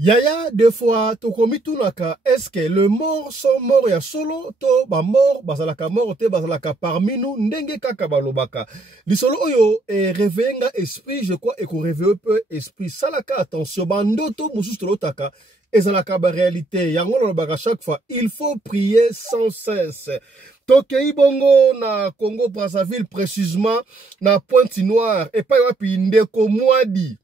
Yaya, des fois, tokomitunaka, est-ce que le mort sont morts ya solo, to ba mort, bazalaka mort, te bazalaka parmi nous, ndenge kaka balobaka. Lisolo oyo, réveillenga esprit, je crois, et qu'on réveille peu esprit. Salaka, attention, bandoto, musus tolotaka, ezalaka ba réalité. Yango lobaka chaque fois, il faut prier sans cesse. Tokei bongo na Congo Brazzaville, précisément, na Pointe-Noire, et pas yapi ndeko mwadi.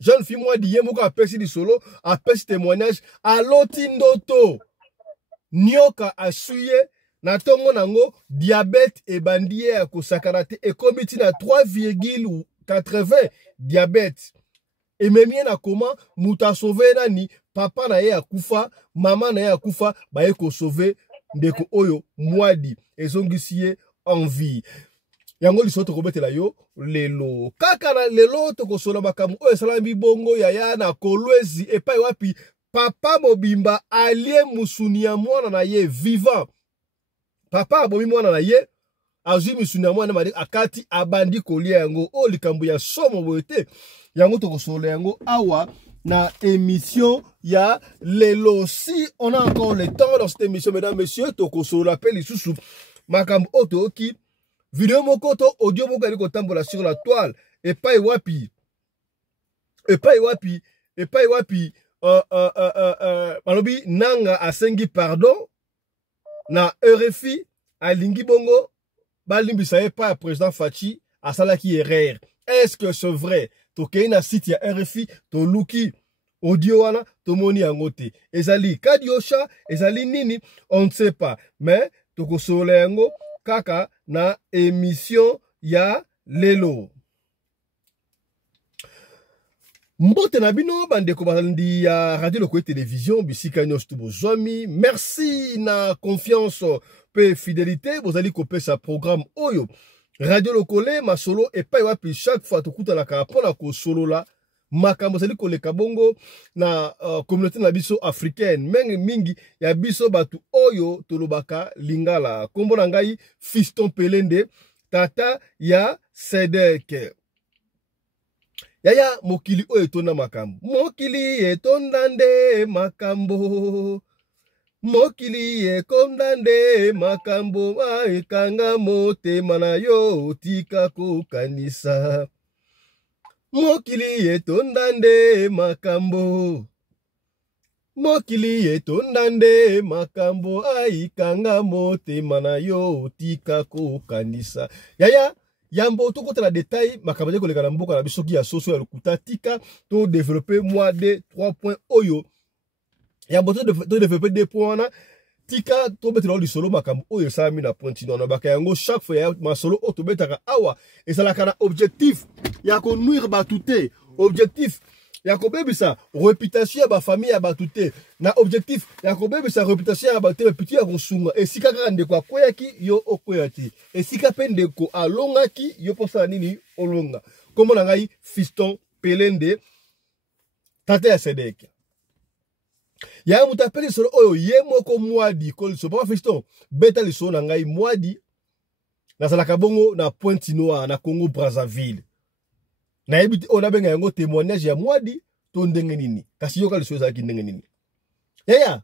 Jeune fille, moi, dit, yemoko apesi di solo, apesi témoignage, aloti ndoto. Nyoka asuye, na tongo nango, diabète et bandie à kosakarate, et komiti na 3,80 diabète. Et même na comment, muta sauvé nani, papa na ye akufa, maman na ye akufa, ba ye ko sauvé, ndeko oyo, mwadi, et zongisie en vie. Yango lisoto kobetela yo lelo kaka na lelo to kosola makamu oyo salami bongo yaya na kolwezi epai wapi papa mobimba alie musuni ya mwana na ye vivant papa abomi mwana na ye azwi musuni ya mwana mari akati abandi kolia yango o likambo ya somo boyete yango to kosola yango awa na émission ya lelo. Si on a encore le temps dans cette émission, mesdames messieurs, to kosola pe lisusu makambu oto ki vidéo mokoto audio moko ali kotambola sur la toile et pas wapi malobi nanga asengi pardon na RFI alingi bongo balimbisa pas président Fachi asalaki erreur. Est-ce que c'est vrai? Tokei na site ya RFI to luki audio wana to moni yango te ezali kadiosha ezali nini on ne sait pas mais toko solo yango kaka na émission ya lelo. Mbote na bino bandeko bazalandi ya radio Lokoye télévision bisika nyos tu bozwami. Merci na confiance pe fidélité bozali kopesa programme oyo radio Lokoye masolo epai wapi chaque fois tokuta na kapona ko solo la makambo zali koleka bongo na communauté na biso africaine mingi ya biso batu oyo tolobaka lingala. Kombo na ngai Fiston Pelende tata ya Sedek. Yaya mokili oyo etonda makambo. Mokili etonda nde makambo. Mokili ekonda nde makambo ekanga motema na yo tika kokanisa. Mokili etonda nde makambo. Mokili etonda nde makambo aikanga motema na yo tika kokanisa. Yaya yambo to kota la détail makambo ko lekala mboka na bisoki ya soso ya lokuta tika to développer moi de 3 points oyo. Yambo to développer 2 points na tika to betelo li solo makambo oyo sami na Pointe-Noire na baka yango chaque fois ya masolo oto betaka awa esalaka na objectif ya ko nuire batute objectif ya ko bebisa réputation ya ba famille ya batute na objectif ya ko bebisa réputation ya batute petit ya kosunga esika kaka ndeko akoyaki yo okoyaki esika pe ndeko alongaki yo posa nini olonga kombo na ngai Fiston Pelende tata ya Sedek. Ya muta peli solo oyo ye moko mwadi kol so papa Fiston beta li solo na ngai mwadi na salaka bongo na Pointe-Noire na Congo Brazzaville. Na ebiti ona benga yango témoignage ya mwadi to ndenge nini kasi yoka li solo za ki ndenge nini. Yaya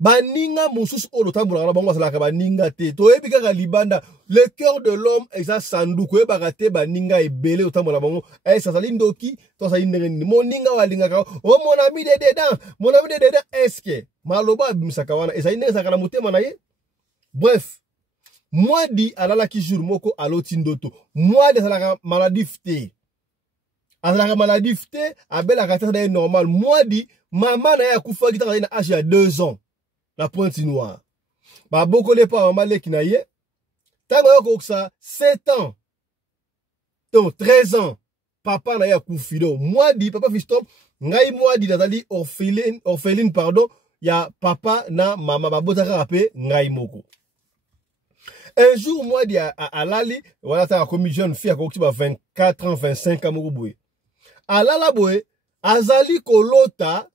baninga mususu olo tambola na bango salaka baninga te to yebi kaka libanda le cœur de l'homme eza sanduku yeba te baninga ebele otambola bango ça sali ndoki to sali ndenge nini moninga walinga ka o mon ami de dedans est-ce que maloba bimisaka wana ezali ndenge saka na motema na ye. Bref mwadi alala ki jour moko aloti ndoto mwadi salaka maladif te azalaka maladif te abelaka ta na normal mwadi mama na ya kufa kitaka na âge ya 2 ans la Pointe-Noire. Ba boko le pa mama leki na ye. Tango yoko ça 7 ans. Donc 13 ans. Papa na ya kufido. Mwadi papa Fiston ngai mwadi nazali orpheline pardon ya papa na mama babotaka ape ngai moko. Un jour mwadi alali wala ta comme jeune fille a kokti ba 24 ans 25 ans moko boye. Alala boye azali kolota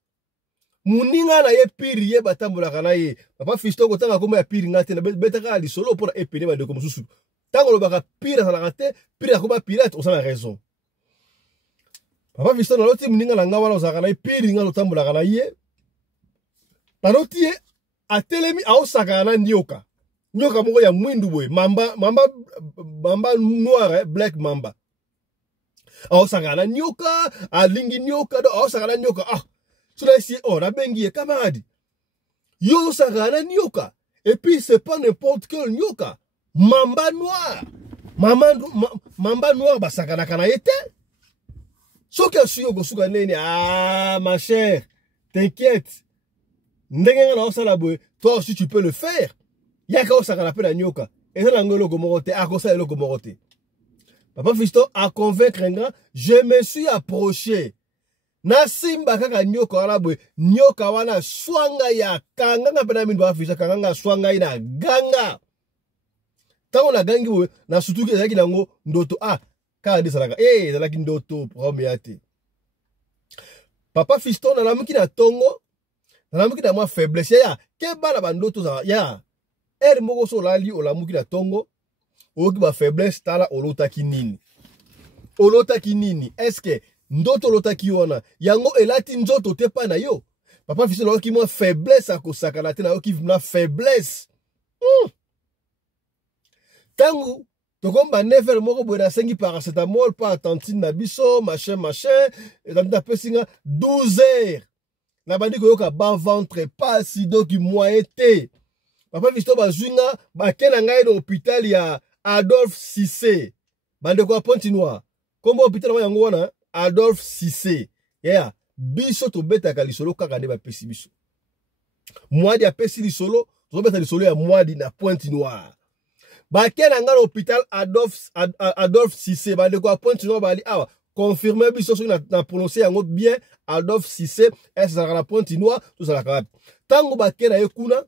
muninga na ye piri ye batambola kana ye papa Fiston ko tanga koma ya piri ngate na betaka ali solo pour epene ba de comme susu tango lo baka pire ça la raté pire koma pirate on a raison Papa Fiston na loti muninga na nga wana ozaka na piri nga lotambola na ye. Na loti ye atelemi aosaka na nyoka. Nyoka moko ya mwindu boy, mamba noir, black mamba. Aosaka na nyoka, alingi nyoka, aosaka na nyoka. Ah, cela ici, oh, la bengi camarade. Yo osaka na nyoka. Et puis c'est pas n'importe quel nyoka. Mamba noir. Mamba noir basaka na kana yete. Soki asuyo gosuka nene, ah ma chère, t'inquiète. Ndenge na osala boy, toi aussi tu peux le faire. Yaka osaka na pe na nyoka. Et ça n'angolo komorote, akosa elo komorote. Papa Fiston a convaincre nga, je me suis approché. Na simba kaka nyoka wana boy, nyoka wana swanga ya kanga pe na mindu Papa Fiston kanga swanga ina ganga. Tango na gangi boy, na sutuki ezaki nango ndoto ah kaka desalaka. Ezalaki ndoto problème yate. Papa Fiston na lamuki na tongo, na lamuki na mwa faiblesse ya ke bana bandoto za ya. Moko so lali olamuki na tongo, oki ba faiblesse tala olotaki nini. Olotaki nini? Est-ce que ndoto olotaki wana yango elati nzoto te pa na yo? Papa Fiston oki mwa faiblesse akosaka na te na oki na faiblesse. Tangu tokomba 9h moko boye na sengi paracetamol pa tantine na biso machin etanda pesinga 12h. Na bandi koyoka ba ventre pas si doki moyen te. Papa Fiston bazwinga bakena ngai na hôpital ya Adolphe Cissé. Bande kwa Pointe-Noire. Kombo hôpital yango wana Adolphe Cissé. Yeah, biso to betaka lisolo kaka nde ba pesi biso. Mwadi a pesi lisolo, to beta lisolo ya mwadi na Pointe-Noire. Bakena ngai na hôpital Adolphe Cissé. Bande kwa Pointe-Noire bali awa confirmer biso so na prononcer yango bien Adolphe Cissé. Est ça na Pointe-Noire, tout ça la kaka. Tango bakena ekuna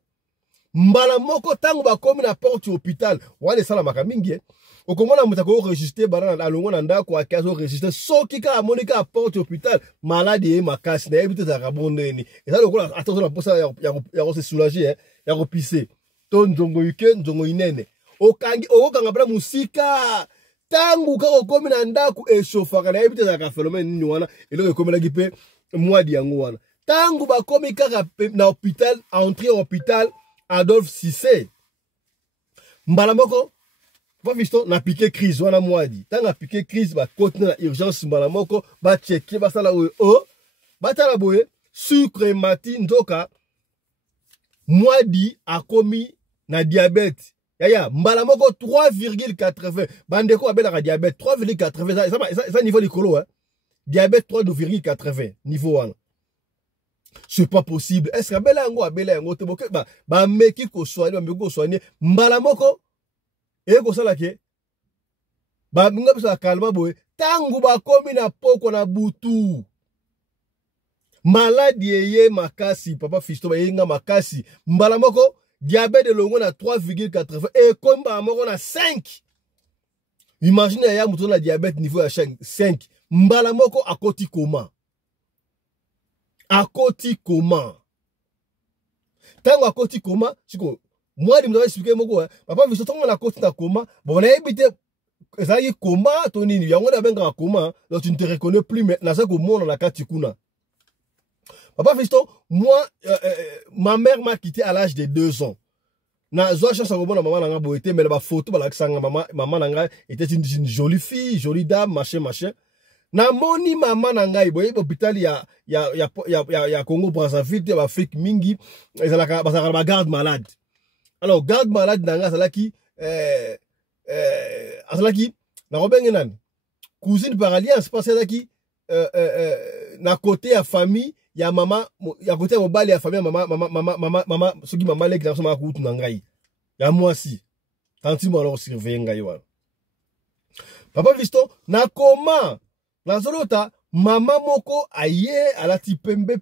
mbala moko tango bakomi na porte hôpital wale sala makamingi okomona mutako register barana alongo na ndako akazo register soki ka monika porte hôpital malade e makasi na ebite za kabondeni eza lokola attention na posa ya se soulager ya kopise to nzongo weekend nzongo inene okangi okanga bra musika tango ka okomi na ndako eshofaka na ebite za ka phénomène nini wana eloko ekomela gipe mwadi yango wana tango bakomi kaka na hôpital entrer hôpital Adolphe Cissé. Mbala moko, Papa Fiston na piqué crise wana mwadi. Tanga piqué crise ba kontine na urgence mbala moko ba checker ba sala oyo o ba tala boye sucre mati ndoka mwadi akomi na diabète. Yaya mbala moko 3,80 bandeko abela diabète 3,80 ça niveau likolo hein. Diabète 3,80 niveau wana. C'est pas possible. Est-ce que abela yango te boke ba meki ko soigner mbala moko e ko sala ke ba nga bisa kalma boy tangu ba komi na poko na butu maladie ye makasi Papa Fiston ba yenga makasi mbala moko diabète de longo na 3,80 et komba moko na 5. Imagine ya muto na diabète niveau ya 5 mbala moko akoti koma. Akoti koma. Tango akoti koma, siko mwadi mzawa expliquer moko Papa Fiston tango na koti na koma, bon na ebite ezali koma to nini yango na benga koma, donc tu ne te reconnais plus mais na ça ko mona na kati kuna. Papa Fiston, moi ma mère m'a quitté à l'âge de 2 ans. Na zo chance ko mona maman nanga boité mais ba photo ba la sanga maman nanga était une jolie fille, jolie dame, machin. Na moni mama na ngai boye hôpital ya Congo Brazzaville ba Afrique mingi ezalaka ba garde malade. Alors garde malade nanga azalaki na robenge nani cousine par alliance parce que na côté ya famille ya mama ya côté ya mobali ya famille mama soki mama leki na soma kutu na ngai ya mwasi tanti mo alors surveiller ngai wana. Papa Fiston na koma la zolota, maman moko aye alati pembe.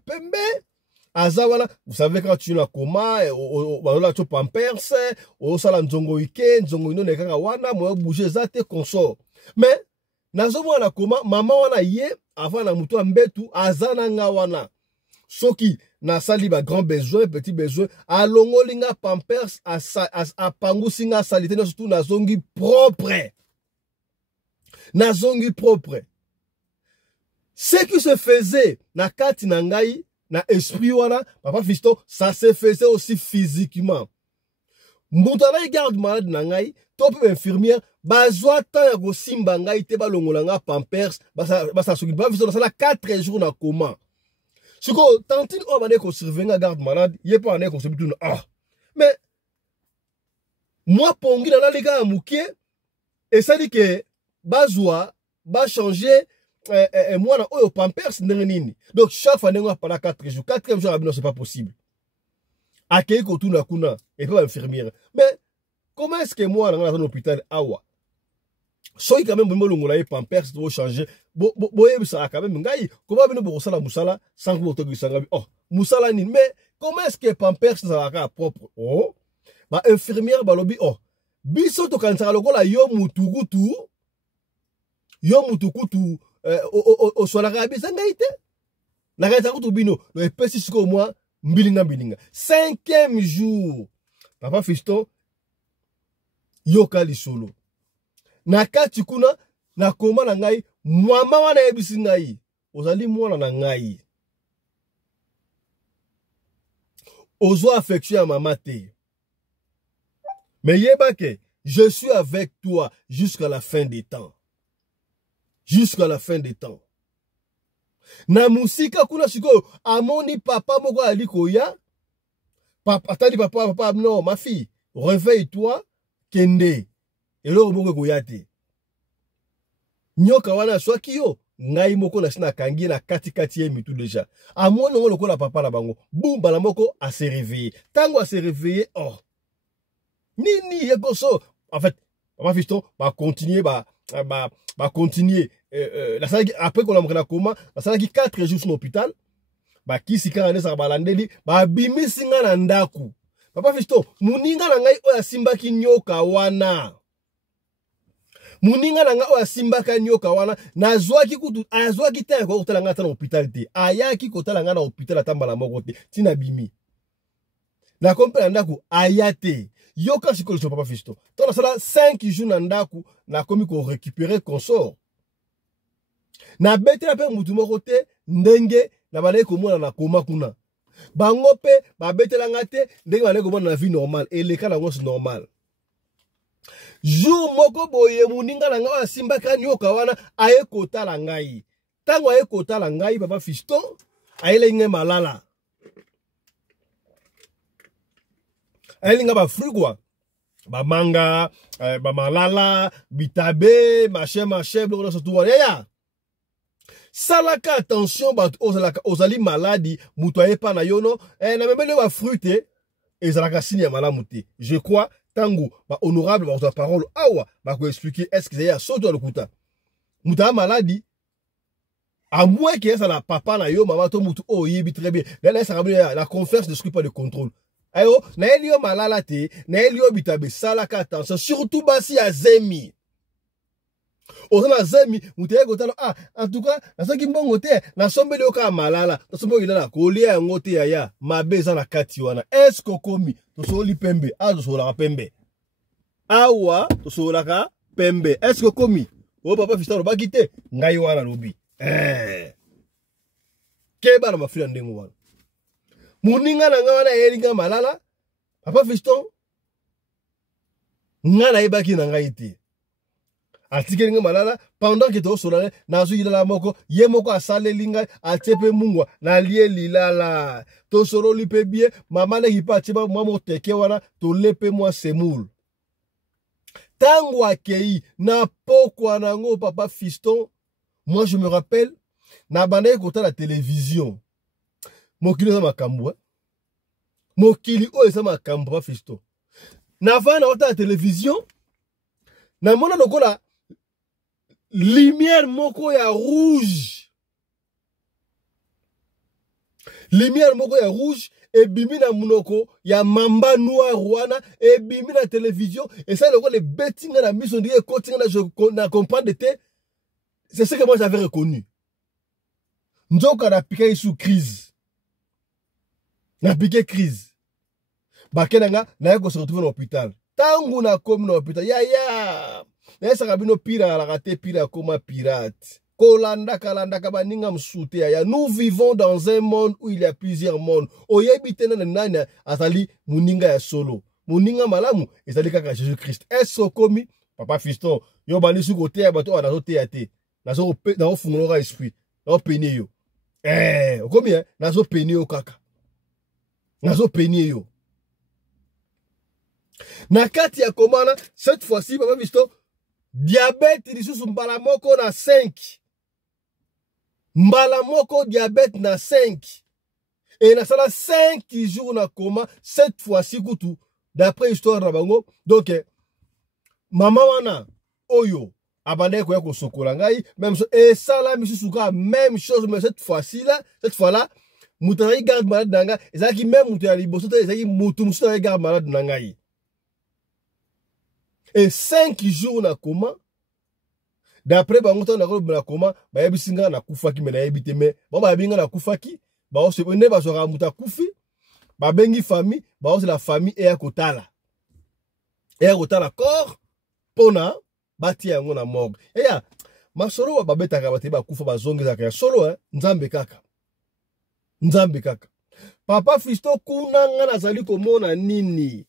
Azawala, vous savez quand tu es na coma, on tu pampers, on sala nzongo weekend, nzongo ino nekanga wana, mo bouger zate consort. Mais nazomo na coma, maman wana ye avant na muto mbetu azana nga wana. Soki na sali ba grand besoin, petit besoin, alongolinga pampers a pangusinga salite no surtout na zongi propre. Ce qui se faisait na kati na ngai, na esprit wana, papa fiston, ça se faisait aussi physiquement. Moutana garde malade na ngai, top infirmière, bazwa tan ya ko simba ngai te balongola nga pampers, basa soki ba fiston na 4 jours na coma. Siko tantine o bane ko surveiller garde malade, yé pas ane ko se bituna ah. Mais moi pongi na les gars mukie et ça dit que bazwa ba changer moi na oyo pampers nini. Donc chaque fois n'enga pendant 4 jours. 4e jour abino c'est pas possible. Akei ko tuna kuna et pas infirmière. Mais comment est-ce que moi dans l'hôpital awa soki quand même bon longola e pampers doit changer. Boye ça quand même ngai comment bino bo sala musala sans que to gisanga oh musala ni mais comment est-ce que pampers ça va propre oh ba infirmière balobi oh biso to kansaka lokola yo mutukutu o sola bisa ngai te na kaisa kutu bino no epesi siko moi mbilinga 5e jour papa fiston yoka lisolo na kati kuna na koma na ngai mama wana ebisi ngai ozali mwana na ngai ozo affection ya mama te mais yebake je suis avec toi jusqu'à la fin des temps. Jusqu'à la fin des temps. Na musika kuna siko amoni papa moko aliko ya. Papa atali papa non ma fille, réveille-toi kende. Elo moko koyate. Nyoka wana swaki yo ngai moko na sina kangi na kati mitu déjà. Amoni ngolo kola papa na bango. Boum bala moko a se réveiller. Tango a se réveiller oh. Nini yekoso. En fait, papa fiston va continuer continuer la salle après qu'on a montré la coma la salle qui 4 jours sur l'hôpital ba kisi kana nesa balandeli ba bimisi nga na ndaku papa fiston muninga na ngai oya simbaki nyoka wana muninga na ngai oya simbaka nyoka wana nazwaki kutu azwaki te ko kotala nga ta na hôpital te ayaki kotala nga na hôpital atambala moko te tina bimi na kompela ndaku ayate yoka sikolo so papa fiston to na sala 5 jours na ndaku na komi ko récupérer consort na betela pe mutu moko te ndenge na balai komona na koma kuna bango pe ba betela ngate ndenge balai komona na vie normale eleka na ngos normal jour moko boye muninga na nga simba kanyoka wana aye kotala ngai tango aye kotala ngai papa fiston ayele nge malala ayele ba fruit quoi ba manga ba malala bitabe machin bloko surtout ya salaka attention ba ozali maladi muto ayepa na yono na memele ba fruit ezalaka signe ya malamu te je crois tango ba honorable ba parole awa ba ko expliquer est-ce que ya soto lokuta muta maladi à moins que ça la papa na yo mama to mutu o yebi très bien là ça rabia la conférence ne suit pas de contrôle ayo na elio malala te na elio bitabe salaka attention surtout basi ya zemi ozana zemi muteye kotalo ah en tout cas na soki mbongo te na sombeli oka malala to sombeli na kolia yango te ya mabeza na kati wana est-ce que komi to soli pembe azo sola pembe awa to sola ka pembe est-ce que komi o papa fiston ba kite ngai wana lobi keba na mafila ndengo wana muninga na nga wana elinga malala papa fiston nga na ebaki na ngai te atikeli nga malala pendant que to solale nazo yilala moko ye moko asale linga atepe mungwa na lie lilala to solo lipe bien mama le hipa tiba mwa moteke wana to lepe mwa semoule tango akei na pokwa nango papa fiston moi je me rappelle na banaye kota la télévision mokili za makambo mokili o eza makambo papa fiston na vana kota la télévision na mona lokola lumière moko ya rouge. Lumière moko ya rouge et bimi na munoko ya mamba noir wana et bimi na télévision et ça le betting na mission de coaching na je comprendre te c'est ce que moi j'avais reconnu. Nzoka na piqué sous crise. Na piqué crise. Bakenanga na ko se retrouver dans l'hôpital. Tangu na comme dans l'hôpital. Ya. Mais ça rabino pire à la raté pire comme pirate. kolandaka baninga msute ya. Nous vivons dans un monde où il y a plusieurs mondes. Oyebitena na nani azali muninga ya solo. Muninga malamu ezali kaka Jésus Christ. Est-ce komi papa Fiston yo bani su côté ya bato anazo te ate. Nazo fungola esprit. Na peni yo. Okomi nazo peni yo kaka. Nazo peni yo. Na kati ya komana cette fois-ci papa Fiston diabète lisusu mbala moko na 5. Mbala moko diabète na 5. Et na sala 5 jours na coma cette fois-ci kutu d'après histoire na bango. Donc mama wana oyo abandé ko yako sokola ngai même et ça là misusu ka même chose mais cette fois-là mutari garde malade nanga ezaki même mutari liboso te ezaki mutu musu garde malade nanga. Et 5 jours na coma. D'après bangoto na coma, ba yebisinga na kufaki me na yebite me. Ba yebinga na kufaki, ba o se ne ba so muta kufi, ba bengi famille, ba o se la famille e akotala. E akotala corps pona bati yango na morgue. E ya masolo ba babetaka bate ba kufa ba zongeza ka solo nzambe kaka. Nzambe kaka. Papa Fiston kunanga nazali komona nini?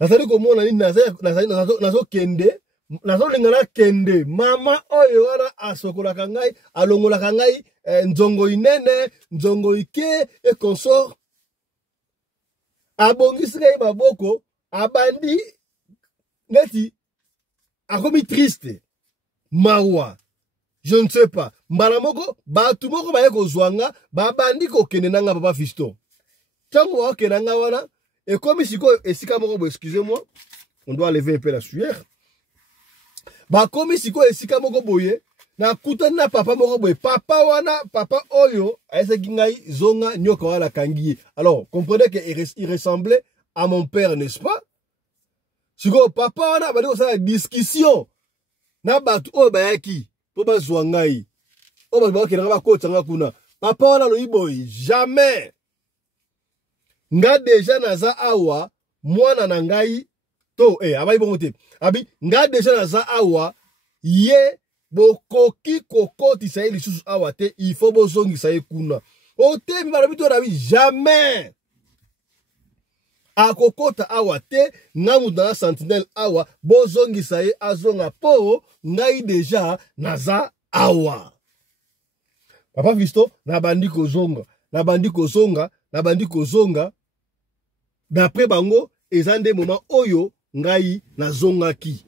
Nazali komona nini nazo kende nazo lingana kende mama oyo wana asokolaka ngai alongolaka ngai nzongo inene nzongo ike et consort abongisi ngai maboko abandi neti akomi triste mawa je ne sais pas mbala moko batu moko baye kozwanga babandi kokende nanga papa Fiston tango okende nanga wana. Et comme ici, excusez-moi, on doit lever un peu la sueur. Bah, comme ici, na kutana papa moko boye papa wana papa oyo aise kingai zonga nyoka wala kangi. Alors, comprenez qu'il ressemblait à mon père, n'est-ce pas? Siko papa wana bali ko sa discussion na batu o bayaki po bazwa ngai. O ba ke na ba ko tsanga kuna. Papa wana lo iboy jamais. Nga deja naza awa mwana na ngai to abai bongo te abi nga deja naza awa ye bokoki kokoti sa lisusu awa te il faut bozongi sa kuna o te mi barabi to rabi jamais akokota awa te ngamu na sentinelle awa bozongi sa azonga po ngai deja naza awa. Papa Fiston na bandi kozonga d'après bango ezande moment oyo ngai na zongaki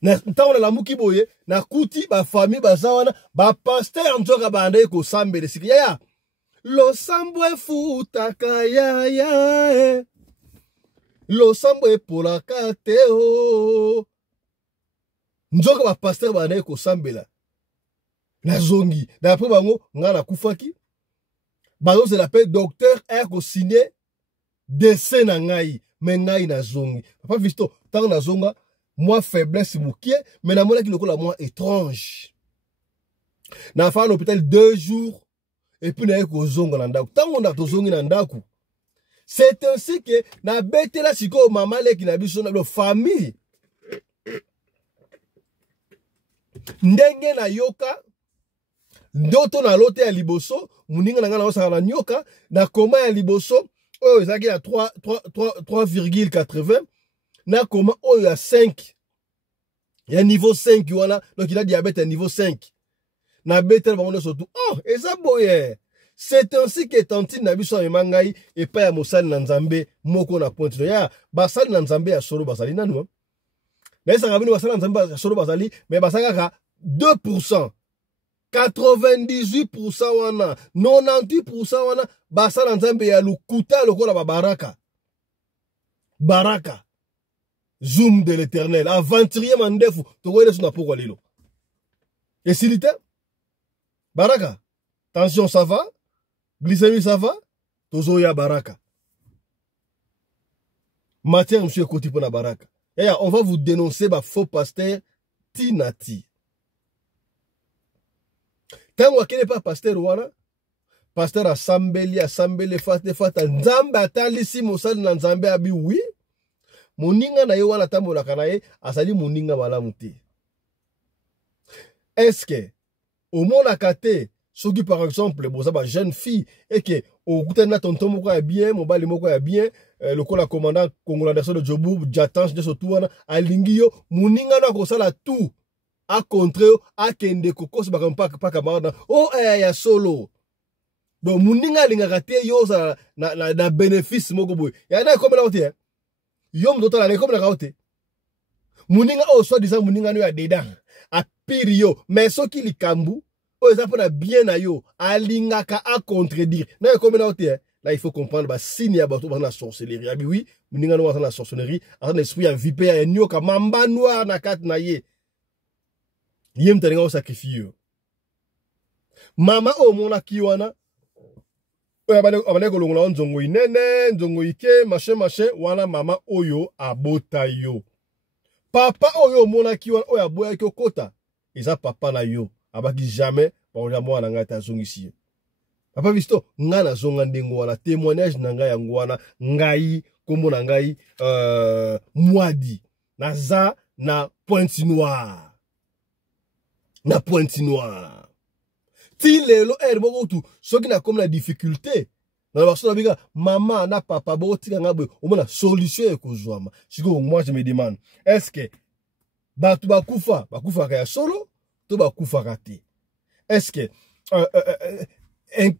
na ntango la muki boye na kuti ba famille bazawana ba pasteur nzoka bande ko sambele siki ya lo sambwe futaka ya lo sambwe pola kate o nzoka ba pasteur bande ko sambela na zongi d'après bango ngana kufaki bazo se l'appelle docteur ko signer dessin na ngai mais ngai na zongi. Papa Fiston tant na zonga moi faiblesse mukie mais na mona ki lokola moi étrange na fa l'hôpital 2 jours et puis na ko zonga na ndaku tant na to zongi na ndaku. C'est ainsi que na betela siko mama leki na biso na famille ndenge na yoka ndoto na lote ya liboso muninga na ngana osaka na nyoka na koma ya liboso oyo ezaki na 3,80 na koma oyo ya 5 ya niveau 5 wana donc il a diabète à niveau 5 na betel bango surtout eza boye. C'est ainsi que tantine na biso ya mangai et pa ya mosali na nzambe moko na pointe ya basali na nzambe ya solo basali nanu na esanga bino basali na nzambe ya solo basali mais basaka 2%. 98% wana 98% wana basala nzambe ya lukuta lokola babaraka baraka zoom de l'éternel aventurier mandefu tokoyele suna poko lelo esilite baraka tension ça va glycémie ça va tozoya baraka matière monsieur koti pona baraka on va vous dénoncer ba faux pasteur tinati. Tango akene pa pasteur wana pasteur asambeli fata nzambe atalisi mosali na nzambe abi oui moninga na ye wana tambola kana ye asali moninga malamu te Est-ce que au monde à côté, ceux qui par exemple, bon ça va jeune fille et que au goût na tonton moko ya bien, mobali moko ya bien, le cola commandant congolais de Djobu, j'attends de surtout à lingio, muninga na ko sala tout à contre à kende koko se pas camarade. Oh ya solo. Donc muninga linga raté yo na bénéfice moko boy. Ya na comme la hote. Yo mdota la comme la hote. Muninga o soit disant muninga no ya dedans. A pirio, mais ce qui li kambu, o ça pour bien na yo, alingaka à contredire. Na comme la hote. Là il faut comprendre ba signe ya bato ba na sorcellerie. Abi oui, muninga no na sorcellerie, a un esprit ya vipé ya nyoka mamba noir na kat na ye. Yem talinga o sacrifier. Mama o mona kiwana abane kolongola nzongo inene, nzongo ike, machin, wana mama oyo abota yo. Papa oyo mona kiwana oyo aboya ki okota, eza papa na yo. Abaki jamais, pa mwana nga ta zongisi. Papa visto, nga na zonga ndengo wana, témoignage na nga yango wana, ngai, kombo na ngai, mwadi, naza na pointe noire. Na pointe noire. Ti lelo moko tu soki na comme la difficulté na baso na maman na papa bo tika ngabwe o mona solution ekozwama. Siko moi je me demande est-ce que batu bakufa ka ya solo to bakufa ka te? Est-ce que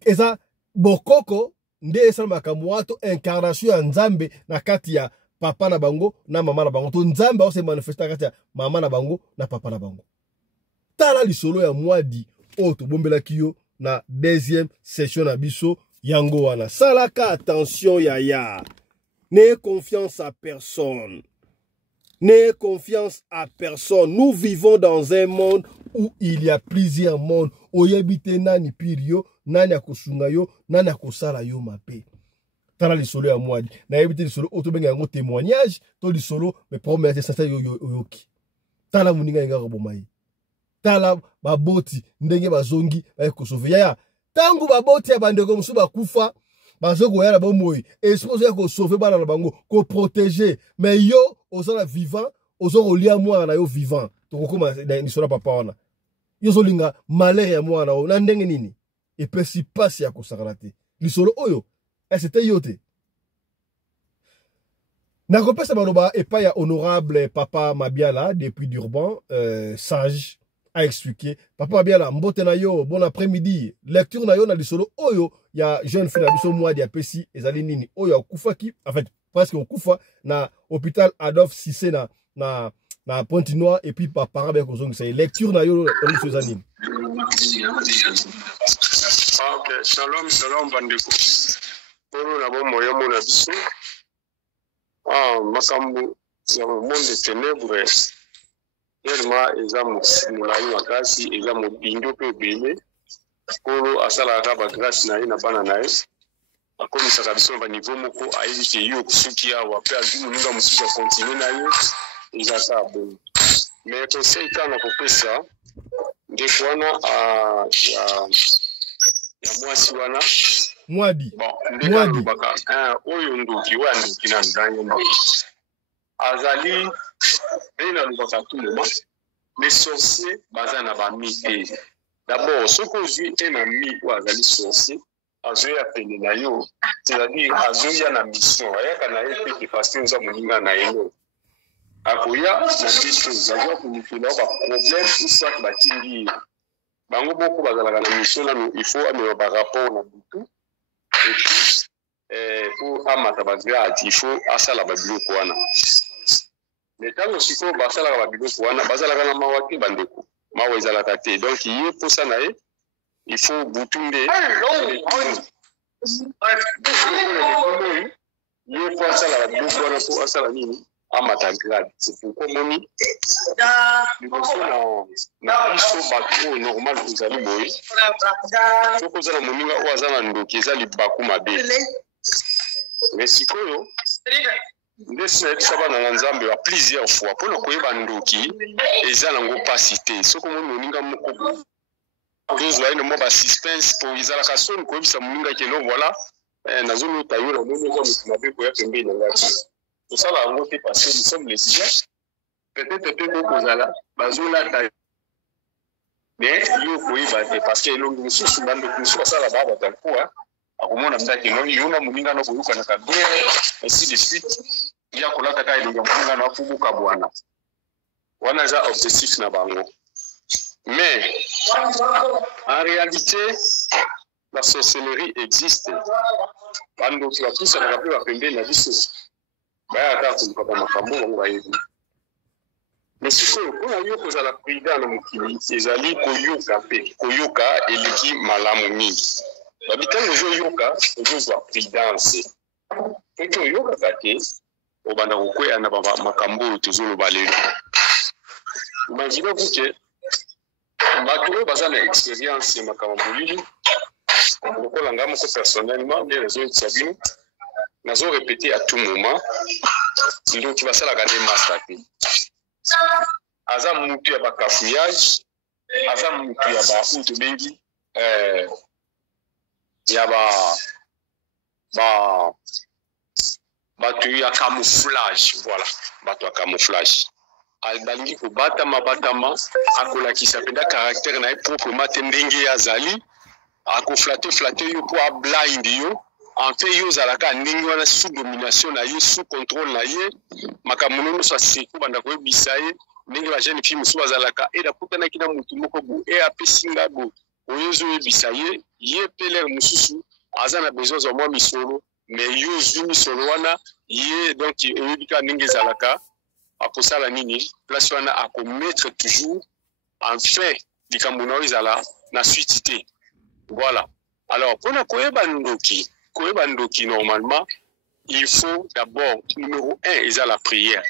eza bokoko nde esa makamwato incarnation ya nzambe na kati ya papa na bango na mama na bango to nzambe o se manifesta kati ya mama na bango na papa na bango? Tala lisolo ya mwadi o to bombela kiyo na deuxième session na biso yango wana. Salaka attention yaya. N'ayez confiance à personne. N'ayez confiance à personne. Nous vivons dans un monde où il y a plusieurs mondes. Oyebite nani pirio, nani akosunga yo, nani akosala yo mape. Tala lisolo ya mwadi. Na yebite lisolo o to benga yango témoignage, to lisolo me promesse sasa yoki. Tala muninga nga robomai. Tala baboti ndenge bazongi ekosove yaya tangu baboti ya bandeko musu bakufa bazoko yala bomoi espose ya ko sauver bana na bango ko protéger mais yo ozala vivant ozoko lia mwana na yo vivant tokokoma ni sona papa wana yo zolinga malheur ya mwana na ndenge nini epesi pasi ya kosakala te lisolo oyo c'était yote na kopesa baloba epa ya honorable papa Mabiala depuis Durban sage a expliqué. Papa bien là, mbote na yo, bon après-midi. Lecture na yo na lisolo oyo ya jeune fille na biso mwadi apesi ezali nini oyo akufa ki en fait presque okufa na hôpital Adolphe Cissé na Pointe-Noire et puis papa bien kozongi c'est lecture na yo na lisolo nini. OK, shalom bandeko. Polo na bombo yo mona biso. Makambo ya monde des ténèbres. Elma ezamu mulai makasi ezamu bindo pe bele kolo asala ka ba grâce na ina bana nae akomi saka biso ba niveau moko ayi ke yo kusuki awa pe azumu ninga musuka continue na yo eza sa bon mais conseil kana kopesa ndekwana ya mwasi wana mwadi mwadi baka oyo nduki wa nduki na ndanyo azali les sorciers basés na ba mité. D'abord, ce que je un ami ou azali sorcier, azoy appelé na yo, c'est-à-dire azoy na mission, aya kana ete ki façon za moninga na yo. Akoya na biso zazo ko ni fila ba problème ou soit ba tingi. Bango boko bazala na mission là il faut amener ba rapport na butu. Et puis pour amata ba grade, il faut asala ba biloko wana. Mais quand on siko basala ka biloko wana basala kana mawaki bandeko mawa ezala kate donc yé pour ça naé il faut butunde yé pour asala ka biloko wana pour asala nini amata grade c'est pourquoi moni na iso bato normal vous allez boy soko zala moninga o azana ndoki ezali baku mabe mais sikoyo ndese sabana na nzambe wa plusieurs fois pour le koyeba ndoki eza nango pasité soko mo moninga moko deux wa ino mo ba suspense pour izala ka son ko bisa moninga keno voilà nazolo tayola mo mo ko mabe ko ya pembe na ngati to sala ngo te parce que nous sommes les siens peut-être que kozala bazola ta mais yo koyeba te parce que elongi mosusu bandeko mosusu basala baa batalkuwa akomona ndaki no yo na moninga no koyokanaka bien ainsi de suite ya kolata ka elongi ya moninga no afubuka bwana wana eza objectif na bango. Mais en réalité la sorcellerie existe. Bando tu tout ça rappelle la pembe na biso baya ata kuluka ba makambo bango bayebi. Mais sikoyo mpona yo kozala prida na mokili ezali koyoka eleki malamu mingi. Babitango ozoyoka ozozwa prudence. Soki oyokaka te obanda kokweya na makambo oyo tozoloba lelo. Imaginez-vous que bato oyo baza na expérience ya makambo molili lokola nga moko personnellement nde nazoyebisa bino nazorepete à tout moment ndoki basalaka nde masta te aza mutu ya bakafouillage aza mutu ya baoyo tobengi ya bato ya camouflage. Voilà, bato ya camouflage balingi kobatama akolakisa mpenza caractère na ye proprement te ndenge ye azali akoflate yo mpo ablind yo en fait yo ozalaka ndenge wana sous domination na ye sous contrôle na ye makambo nyonso aseko banda koyebisa ye ndenge bajeune fille mosusu bazalaka nakutanaki na motu moko bo apesi nga bo oyo ozoyebisa ye ye pelere mosusu aza na besoin za mwa misolo mais yo ozwi misolo wana ye donc oyebika ndenge ezalaka akosala nini place wana akomettre toujours en fait likambo na oyo ezala na suite te. Voilà. Alors mpona koyeba ndoki normalement il faut d'abord numéro 1 eza la prière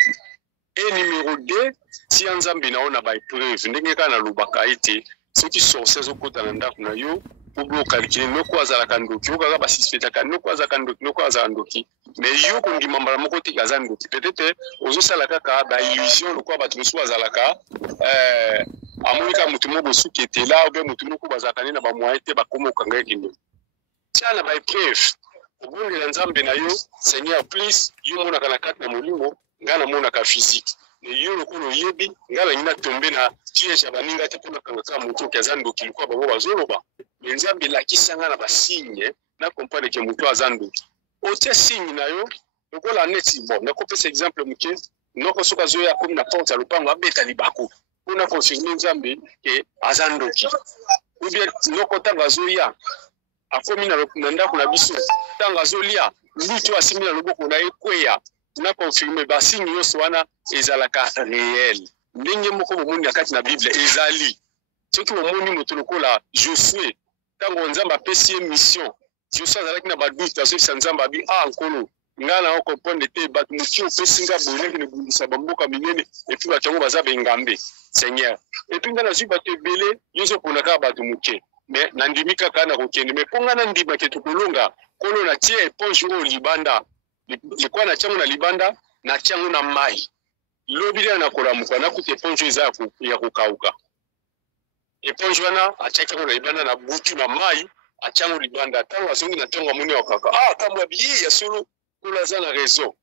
et numéro 2 tia nzambe na yo na baepreuve ndenge kaka nalobaka ete soki sorcier ezokota na ndako na yo obi okalikile noko azalaka ndoki okaka basispetaka noko azalaka ndoki noko azala ndoki mais yo kondima mbala moko te aza ndoki peut-être ozosala kaka baillusion lokola bato mosusu bazalaka amoni kaka motu moko bosuki etela obe motu moko bazalaka nde na bamoyen te bakoma okanga ye kende tia na baepreuve obongela nzambe na yo seigneur plus yo monaka na kati na molimo nga namonaka physique mais yo lokola oyebi nga nangi natombe na piège ya baninga te mpona kangaka motu oki aza ndoki lokola bango bazoloba mais nzambe elakisanga na basigne na comprendre ke motu aza ndoki otia signe na yo lokola neti bon nakopesa exemple moke noko soki azoya komi na porte ya lopango abeta libako mpona confirme nzambe ke aza ndoki ubie noko ntango azoya akomi na ndako na biso ntango azolia lutu asimbi na loboko na ye kweya na confirme basigne nyonso wana ezalaka réel ndenge moko bomoni na kati na bible ezali soki bomoni moto lokola Josué ntango nzambe apesi ye mission Josué azalaki na badute azobisa nzambe abi nkolo nga na okomprendre te bato moki opesi nga boye ndenge nebundisa bamboka minene epuis bato yango baza bengambe seigneur epuis nga nazwi bato ebele yo ozopona kaka bato moke mais nandimi kaka na kokende mais mpo nga nandimake tokolonga kolo natie éponge oyo libanda likwa na tiango na libanda na tiango na mai lobi lea na kolamuka nakuta éponge eza ya kokauka éponge wana atiaki yango na libanda na butu na mai atiango libanda ntango azongi na ntongo amoni wakaka kambo ya biye ya solo kolo aza na raison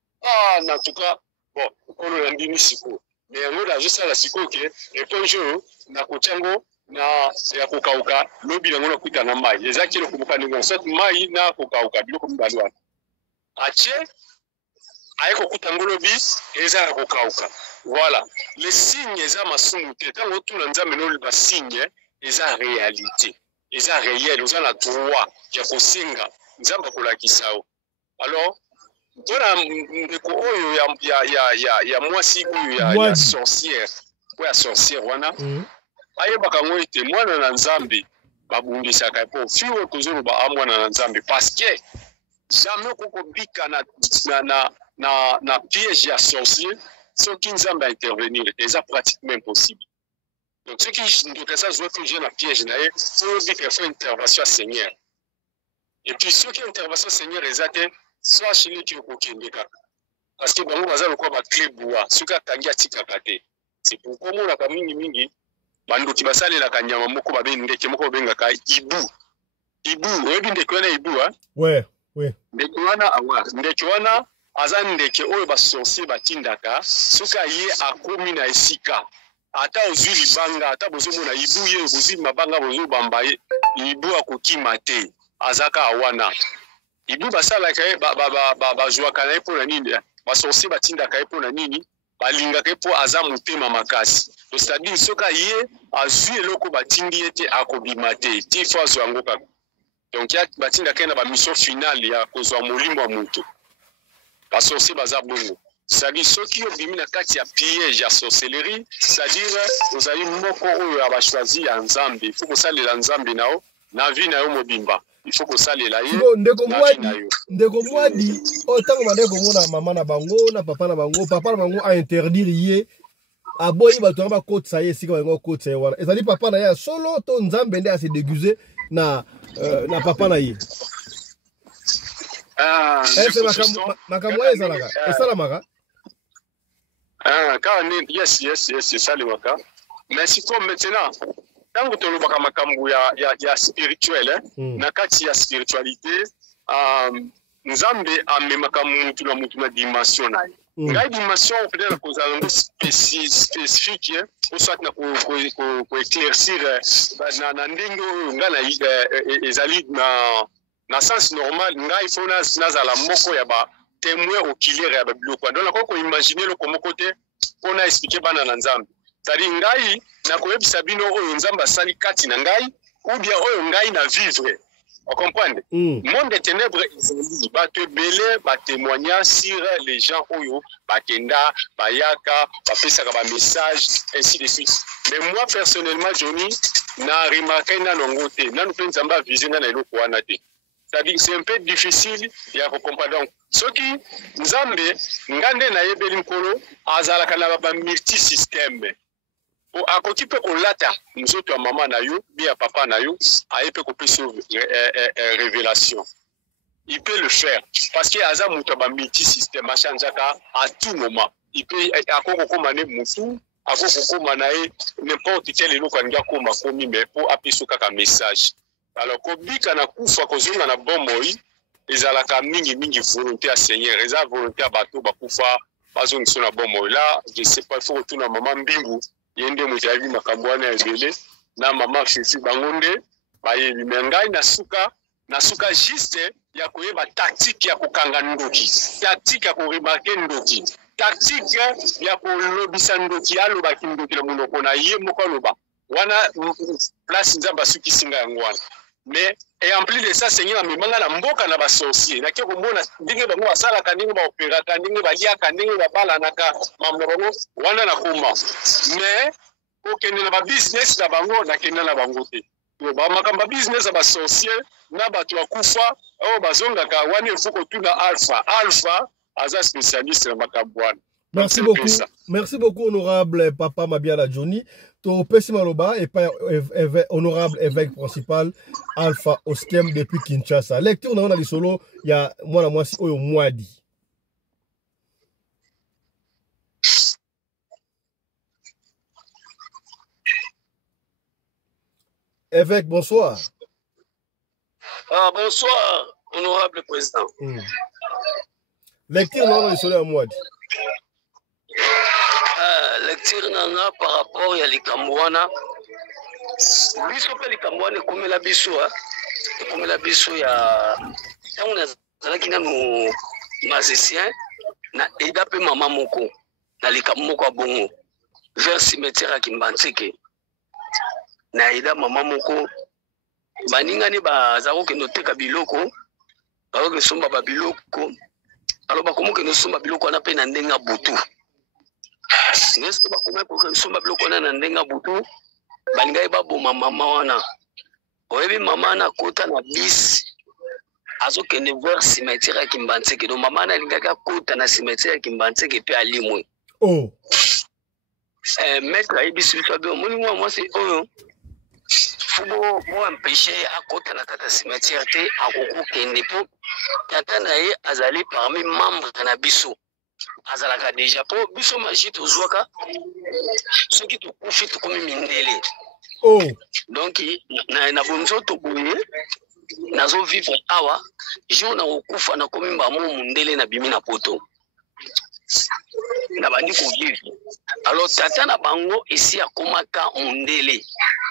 na tuka bon kolo nandimi sikoyo mais yango nazosala sikoyo ke éponge oyo nakotiango na ya kokauka lobi nango nakuta na mai ezaki eloko moka ndenge soit mai na kokauka biloko mibale wana atie aye kokuta ngo lobi eza ya kokauka. Voilà, les signes eza masumu te ntango otuna nzambe noloba signe eza réalité eza réel oza na droit ya kosenga nzambe akolakisa yo. Alors mpona ndeko oyo ya mwasi oyo ya sorcière oyo ya sorcière wana ayebaka ngo ete mwana na nzambe babundisaka mpo fi oyo tozoloba mwana na nzambe parce que jamais kokobika na piège ya sorcier soki nzambe intervenir eza pratiquement impossible. Donc soki ndoka eza zwa toujours na piège na ye oyo bika fa intervention ya seigneur et puis soki intervention seigneur eza te soit chili ki okokende kaka parce que bango baza lokola baclé bois soki atangi atikaka te. C'est pourquoi omonaka mingi bandoki basalelaka nyama moko babe ndeke moko babengaka ibu oyebi ndeke wana ibu ndeke wana aza ndeke oyo basorcier batindaka soki aye akomi na esika ata ozwi libanga ata bozomona ibu ye bozwi mabanga bozobamba ye ibu akokima te azaka awana ibu basalaka ye bazwaka na ye mpo na nini basorcier batindaka ye mpo na nini balingaka ye mpo aza motema makasi c'est-à-dire soka ye azwi eloko batindi ye te akobima te ti fo azwa yango kaka donc batindaka ye na bamission finale ya kozwa molimo ya moto basorcier baza bongo c'est-à-dire soki obimi na kati ya piège ya sorcellerie c'est-à-dire ozali moko oyo abachoisi ya nzambe il faut kosalela nzambe na yo na vie na yo mobimba il faut kosalela ye ndeko mwadi otango bande komona mama na bango na papa na bango a interdire ye aboyi bato ba kotsa ye sika bango kotsa ye wana ezali papa na ye solo to nzambe nde ase déguiser na papa na ye makambo oyo ezalaka esalamaka yes esalemaka mais si comme maintenant tango tolobaka makambo ya spirituel na kati ya spiritualité nzambe amemaka mutu na dimension na ye ngai dimension peut-être kozala ngo spécifique soit na ko éclaircir na ndenge oyo nga na ezali na sens normal ngai faut nazala moko ya ba témoin oculaire ya babiloko donc nakoko imaginer loko moko te mpona expliquer bana na nzambe c'est-à-dire ngai nakoyebisa bino oyo nzambe asali kati na ngai ou bien oyo ngai na vivre on comprend monde des ténèbres ezali bato ebele batémoigna sur les gens oyo bakenda bayaka bapesaka bamessage ainsi de suite mais moi personnellement Johnny na remarqué nanongo te nanu mpe nzambe avise nga na eloko wana te c'est-à-dire c'est un peu difficile ya comprendre donc soki nzambe ngande na yebeli nkolo azalaka na ba multi système akoki mpe kolata nzoto ya mama na yo bi ya papa na yo aye mpe kopesa révélation il peut le faire parce que aza moto ya ba multi système achangeaka à tout moment il peut akokokoma ne mutu akokokoma na ye n'importe quel eloko alingi akoma komi mais mpo apesa kaka message alors kobika na kufa kozonga na bomoi ezalaka mingi volonté ya Seigneur eza volonté ya bato bakufa bazongiso na bomoi là je sais pas il faut retourner mama mbingu yende moto yabi makambo wana ebele na mama fifi bango nde bayebi me ngai na suka juste ya koyeba tactique ya kokanga ndoki tactique ya koremarke ndoki tactique ya kolobisa ndoki alobaki ndoki na monoko na ye moko aloba wana place nzambe asukisinga yango wana mais et en plus de ça Seigneur amemanga na mboka na basorcier na kiko mona ndenge bango basalaka ndenge baoperaka ndenge baliaka ndenge babalanaka mambo bango wana na koma mais okende na ba business na bango na kenda na bango te ba makamba business ya basorcier na bato akufa o bazongaka wana efuko tuna alpha aza spécialiste na makambo wana. Merci beaucoup honorable Papa Mabiala Johnny. To pesi maloba et pas honorable évêque principal Alpha Oskem depuis Kinshasa. Lecture na on lisolo ya mwana mwasi oyo mwadi. Évêque, bonsoir. Bonsoir, honorable président. Lecture na on lisolo ya mwadi. Lecture nanga par rapport à likamwana biso pe likamwana komela biso ya tango nazalaki nanu magicien na eda pe mama moko na likambo moko ya bongo vers cimetière ya Kimbantseke na eda mama moko baningani bazako kendo teka biloko bakoke somba ba biloko aloba komoke no somba biloko na pe na ndenga butu nesto bakoma ko somba biloko na ndenga butu balingai baboma mama wana oyebi mama na kota na bis azokende voir cimetière ya Kimbantseke do mama na lingaka kota na cimetière ya Kimbantseke pe alimwe maître ayebi biso be omoni moi c'est oyo fubo bo empêcher akota na tata cimetière te akoko kende po tata na ye azali parmi membre na biso azalaka déjà po biso magie tozwaka soki tokufi tokomi mindele donc na bonzoto boye nazo vivre awa jour na okufa na komi mbamo mundele na bimi na poto na bandi ko vivre. Alors tata na bango ici akomaka mundele.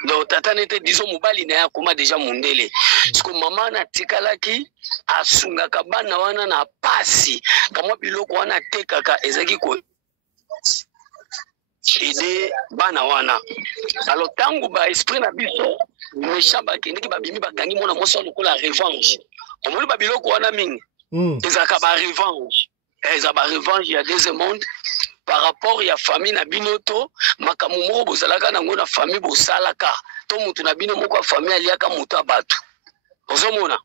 Donc tata n'était disons mobali na akoma déjà mundele. Parce que maman na tikalaki asungaka bana wana na pasi. Kama biloko wana tekaka ezaki ko aider bana wana. Alors tangu ba esprit na biso méchant ba kendeki ba bimi ba kangi mona moso lokola revanche. Omoni ba biloko wana mingi. Ezaka ba revanche. Ezaka ba revanche ya deuxième monde. Par rapport à la famille na binoto makamumo bozalaka nango na famille bosalaka to mutu na bino moko famille aliaka mutu abatu ozomona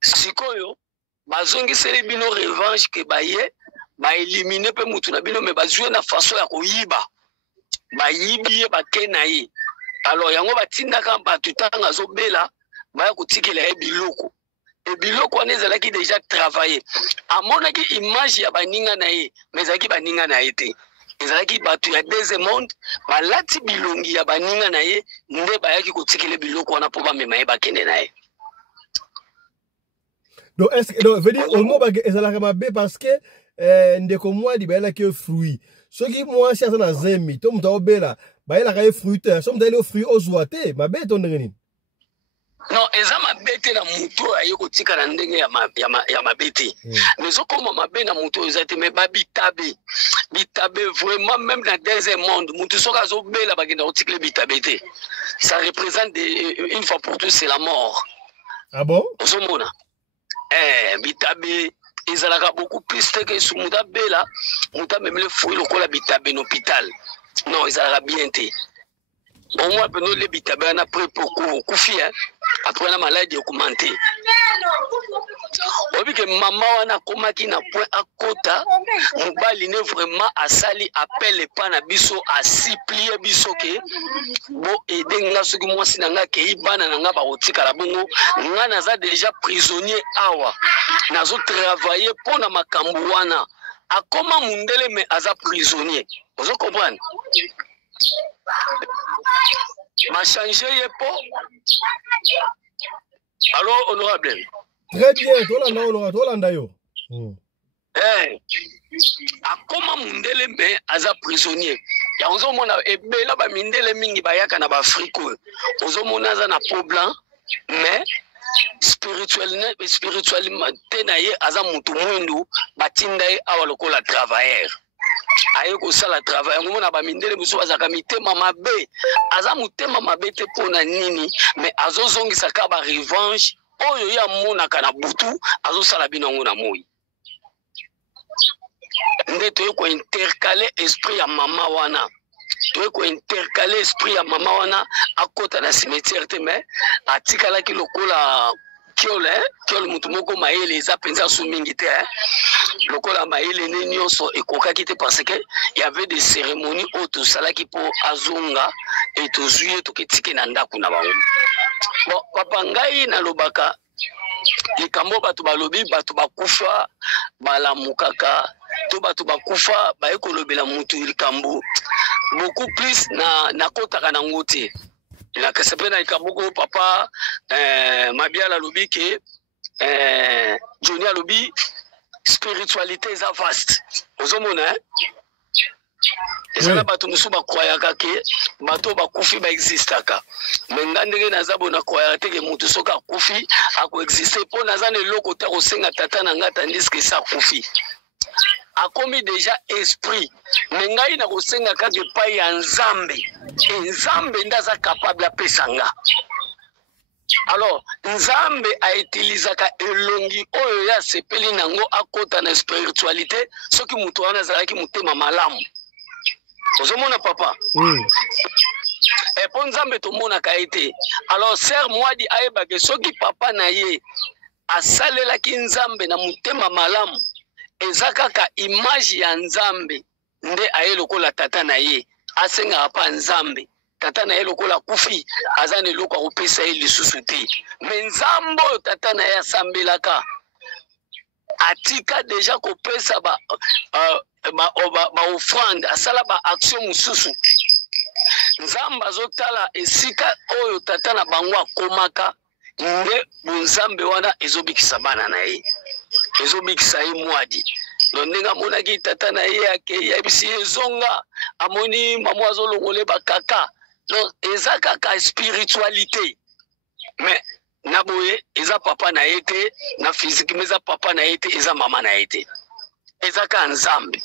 sikoyo bazongi sele bino revanche ke baye ba éliminer pe mutu na bino me bazue na façon ya koyiba bayibi ba kenayi alors yango batindaka batu tanga zobela baya kutikela e biloko et biloko wana ezalaki déjà travaillé amonaki image ya baninga na ye mais ezalaki baninga na ye te ezalaki bato ya deuxième monde balati bilongi ya baninga na ye nde bayaki kotikela biloko wana mpo bamema ye bakende na ye. Donc est-ce que veut dire au moins ezalaka mabe parce que ndeko mwadi bayelaki fruit soki mwasi aza na zemi to mutu aobela bayelaka ye fruiteur so mutu ayeli fruit ozwa te mabe to ndenge nini? Non, eza mabete na muto aye kotika na ndenge ya mabete. Mais okoma mabe na muto ezate me babitabe. Bitabe vraiment même dans deuxième monde, muto soka zo bela bagenda kotikle bitabe te. Ça représente une fois pour tous c'est la mort. Ah bon? Osomona. Bitabe ezalaka beaucoup plus que sur muta bela, muta même le fruit lokola bitabe en hôpital. Non, ezalaka bien te. Au moins, nous les bitabe après pour koufi, après la maladie augmentée. Obi que maman wana komaki na point à kota, mobali ne vraiment à sali appel et pas na biso à supplier biso ke bo aider nga soki mwasi na nga ke ibana na nga ba otika la bongo nga naza déjà prisonnier awa nazo travailler pour na makambo wana akoma mundele mais aza prisonnier. Vous comprenez? Ma changé yepo. Allô, honorable. Très bien, Tolanda yo. Akoma mundele me aza prisonnier. Ya ozo mona ebela ba mindele mingi bayaka na ba Afrique. Ozo mona za na problème mais spirituellement tenaye aza mutu mwindu batinda ye awa lokola travailleur. Aye ko sala travail ngomona ba mindele biso bazaka mitema mabe aza mutema mabe te pona nini mais azozongisa ka ba revanche oyo ya mona kana butu azosala binongo na moi ndeto ko intercaler esprit ya mama wana to ko intercaler esprit ya mama wana akota na cimetière te mais atikala ki lokola kiole mutu moko maele eza penza su mingi te lokola maele ne nyonso ekokaki te parce que il y avait des cérémonies auto salaki po azonga et to zuye to ketike na ndaku na bango. Bon papa ngai na lobaka likambo bato balobi bato bakufa balamukaka to bato bakufa baekolobela mutu likambo beaucoup plus na kotaka na ngote. La kasepena ikamoko papa mabiala lobi ke Johnny lobi spiritualité est vaste. Ozomona ezala bato musu bakwayaka ke bato bakufi ba existaka mais ngandenge nazabo na kwaya te ke mutu soka kufi ako exister po nazane loko ta kosenga tata na ngata tandis que ça kufi akomi déjà esprit mais ngai na kosenga ka ke pa ya nzambe nzambe ndaza capable apesanga. Alors nzambe a utilisaka elongi oyo ya sepeli nango akota na spiritualité soki mutu wana zalaki mutema malamu. Ozomona papa et pour nzambe to mona kaite. Alors sœur mwadi ayeba ke soki papa na ye asalela ki nzambe na mutema malamu ezaka ka image ya nzambe nde aye lokola tata na ye asenga pa nzambe tata na ye lokola kufi azane loko kopesa ye lisusu te mais nzambo tata na ye asambelaka atika déjà kopesa ba offrande asala ba action mususu nzamba azotala esika oyo tata na bango akomaka nde bunzambe wana ezobikisa bana na ye ezobikisa ye mwadi Londenga monaki tata na ye ake ya bisi zonga amoni maman azolongole bakaka. Donc eza kaka spiritualité. Mais naboye eza papa na été na physique mais eza papa na été eza maman na été. Eza ka nzambe.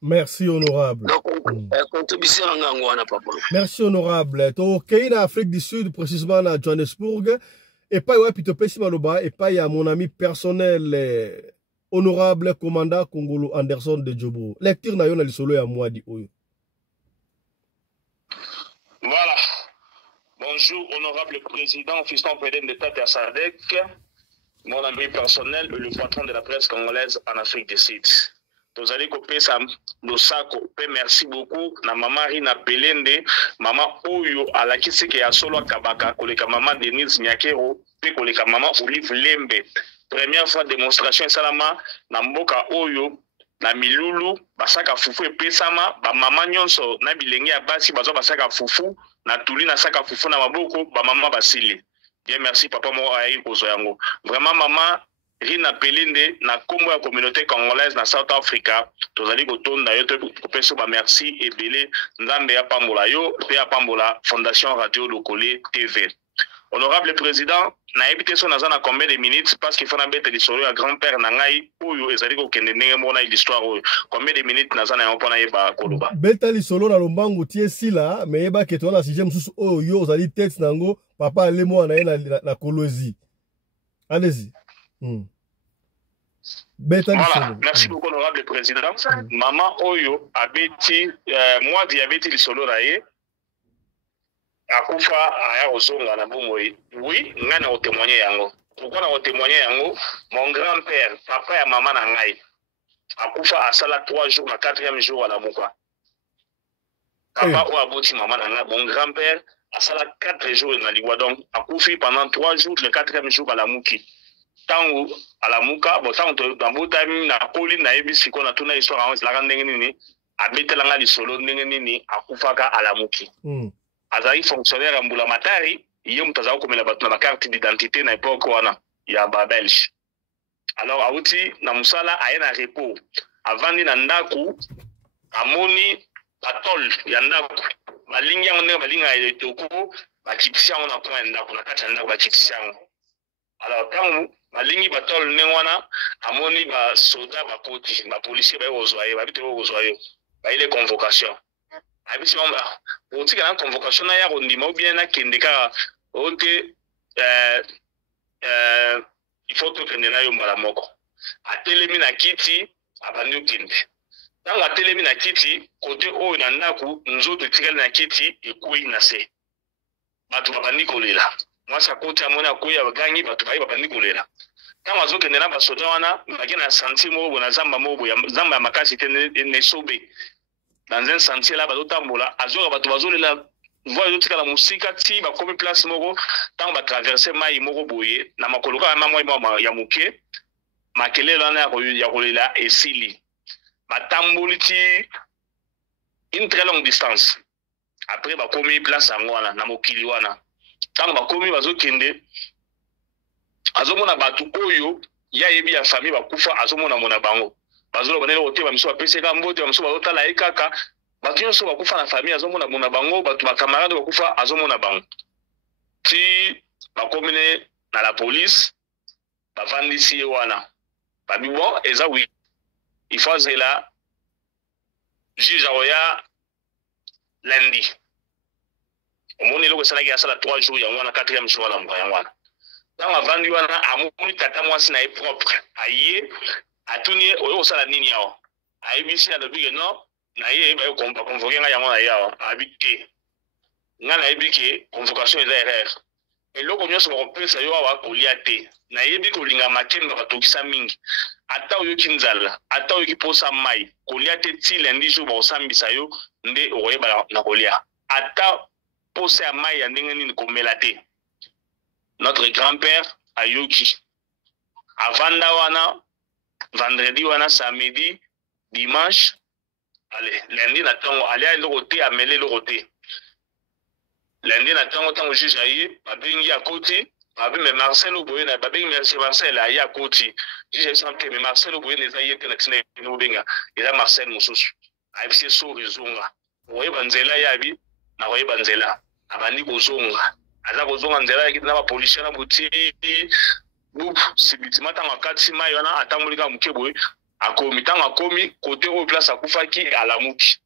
Merci honorable. Donc contribution nga ngwana papa. Merci honorable. To Kenya Afrique du Sud précisément à Johannesburg et pas ouais plutôt pesi maloba et pas il y a mon ami personnel honorable commandant Congolo Anderson de Djobo. Lecture na yo na lisolo ya mwadi oyo. Voilà. Bonjour, honorable président, fiston président d'État de SADC, mon ami personnel et le patron de la presse congolaise en Afrique du Sud. Vous allez couper ça, le sac, merci beaucoup. Na maman Rina Pelende, maman Oyo, à la kisi qui a solo Kabaka, koleka maman Denise Nyakero, puis koleka maman Olive Lembe. Première fois démonstration salama, na mboka Oyo, na milulu, basaka fufu et pesama, ba maman nyonso, na bilenge abasi, bazo basaka fufu, na tuli na saka fufu na maboko, ba maman basili. Bien merci papa mo ayi kozo yango. Vraiment maman Rina Pelende na kombo ya communauté congolaise na South Africa, tozali kotonda yo to kopeso ba merci ebele nzambe ya pambola yo pe ya pambola Fondation Radio Lokole TV. Honorable président, na ebité so nazana combien de minutes parce qu'il faut na bête l'histoire ya grand-père na ngai oyo ezali ko kende ndenge mona l'histoire oyo. Combien de minutes nazana yo pona yeba koloba. Beta l'isolo na lombango tie sila mais yeba ke to na sixième sous oyo ozali tête nango papa lemo na ye na kolozi. Allez-y. Voilà, merci beaucoup honorable président. Maman Oyo abeti moi diabète lisolo raye akufa aya ozonga na bomoi. Oui, ngana o témoigner yango. Pourquoi na o témoigner yango? Mon grand-père, papa ya maman na ngai. Akufa asala 3 jours na 4e jour à la muka. Papa o aboti maman na ngai, mon grand-père asala 4 jours na liwa donc akufi pendant 3 jours le 4e jour à la muki. Tango à la muka bo tango dans na koli na ebisi ko na tuna histoire en la ndenge nini abetela nga lisolo ndenge nini akufaka à la muki. Azali fonctionnaire en Mbula Matari yé mutaza komela batu na carte d'identité na époque wana ya ba belge. Alors auti na musala ayena repos avandi na ndaku amoni batol ya ndaku balingi yango balinga ya etoko bakitisa ona kwa ndaku na kati ya ndaku bakitisa. Alors quand malingi batol nengwana amoni ba soda ba poti ba policier ba ozwaye ba bito ozwaye ba ile convocation abisi mamba otika na convocation na ya rondima ou bien na kendeka ote il faut que kende na yo mbala moko atelemi na kiti abandi kende tanga atelemi na kiti kote oyo na ndaku nzoto tikali na kiti ekui na se batu babandi kolela mwasa kote amona koya bagangi batu bayi babandi kolela. Quand on a dit que nous avons un sentier, nous avons un zamba makasi ne sobe dans un sentier là, bazotambola azora bato bazolela voix yotika la musika ti ba komi place moko tant ba traverser mai moko boye na makoloka ya mamwa ya muke makele lana ya kolela esili batamboli ti une très longue distance après ba komi place angwana na mokili wana tant ba komi bazokende azomona batu oyo ya yebi ya famille bakufa azomona mona bango bazolo banele ote ba miso apeseka mbote ba miso bazotala ekaka batu nyonso bakufa na famille azomona mona bango batu ba camarade bakufa azomona bango ti bakomine na la police bavandisi ye wana babi bon eza oui il faut zela juge aoya lundi omoni loko salaki ya sala 3 jours ya wana 4e jour la mba ya wana. Dans la vente, on a amouni tata moi c'est propre. Aïe, à tout nier au sala nini yao. Aïe bisi na dobi non, naïe ba convoquer nga yango na yao. Habité. Nga na ebiki convocation est erreur. Et loko nyoso ba kopesa yo awa koliate. Naïe bi kolinga makemba batokisa mingi. Ata oyo kinzala, ata oyo kiposa mai. Koliate ti lundi jour ba osambisa yo nde oyeba na kolia. Ata posa mai ya ndenge nini komelate. Notre grand-père Ayoki. Avant wana, vendredi wana, samedi, dimanche, allez, lundi natango, allez à l'oroté, amele l'oroté. Lundi natango, tango juge aye, babengi à côté, mais Marcel Oboye na babengi merci Marcel aya koti j'ai senti mais Marcel Oboye les aïe te na tina no benga ila Marcel mususu aibise so rizunga oye banzela yabi na oye banzela abandi kozonga aza kozonga nzela ya na ba policier na buti bup sibitima tanga kati mai wana atambulika mukeboye akomi tanga komi côté au place akufaki alamuki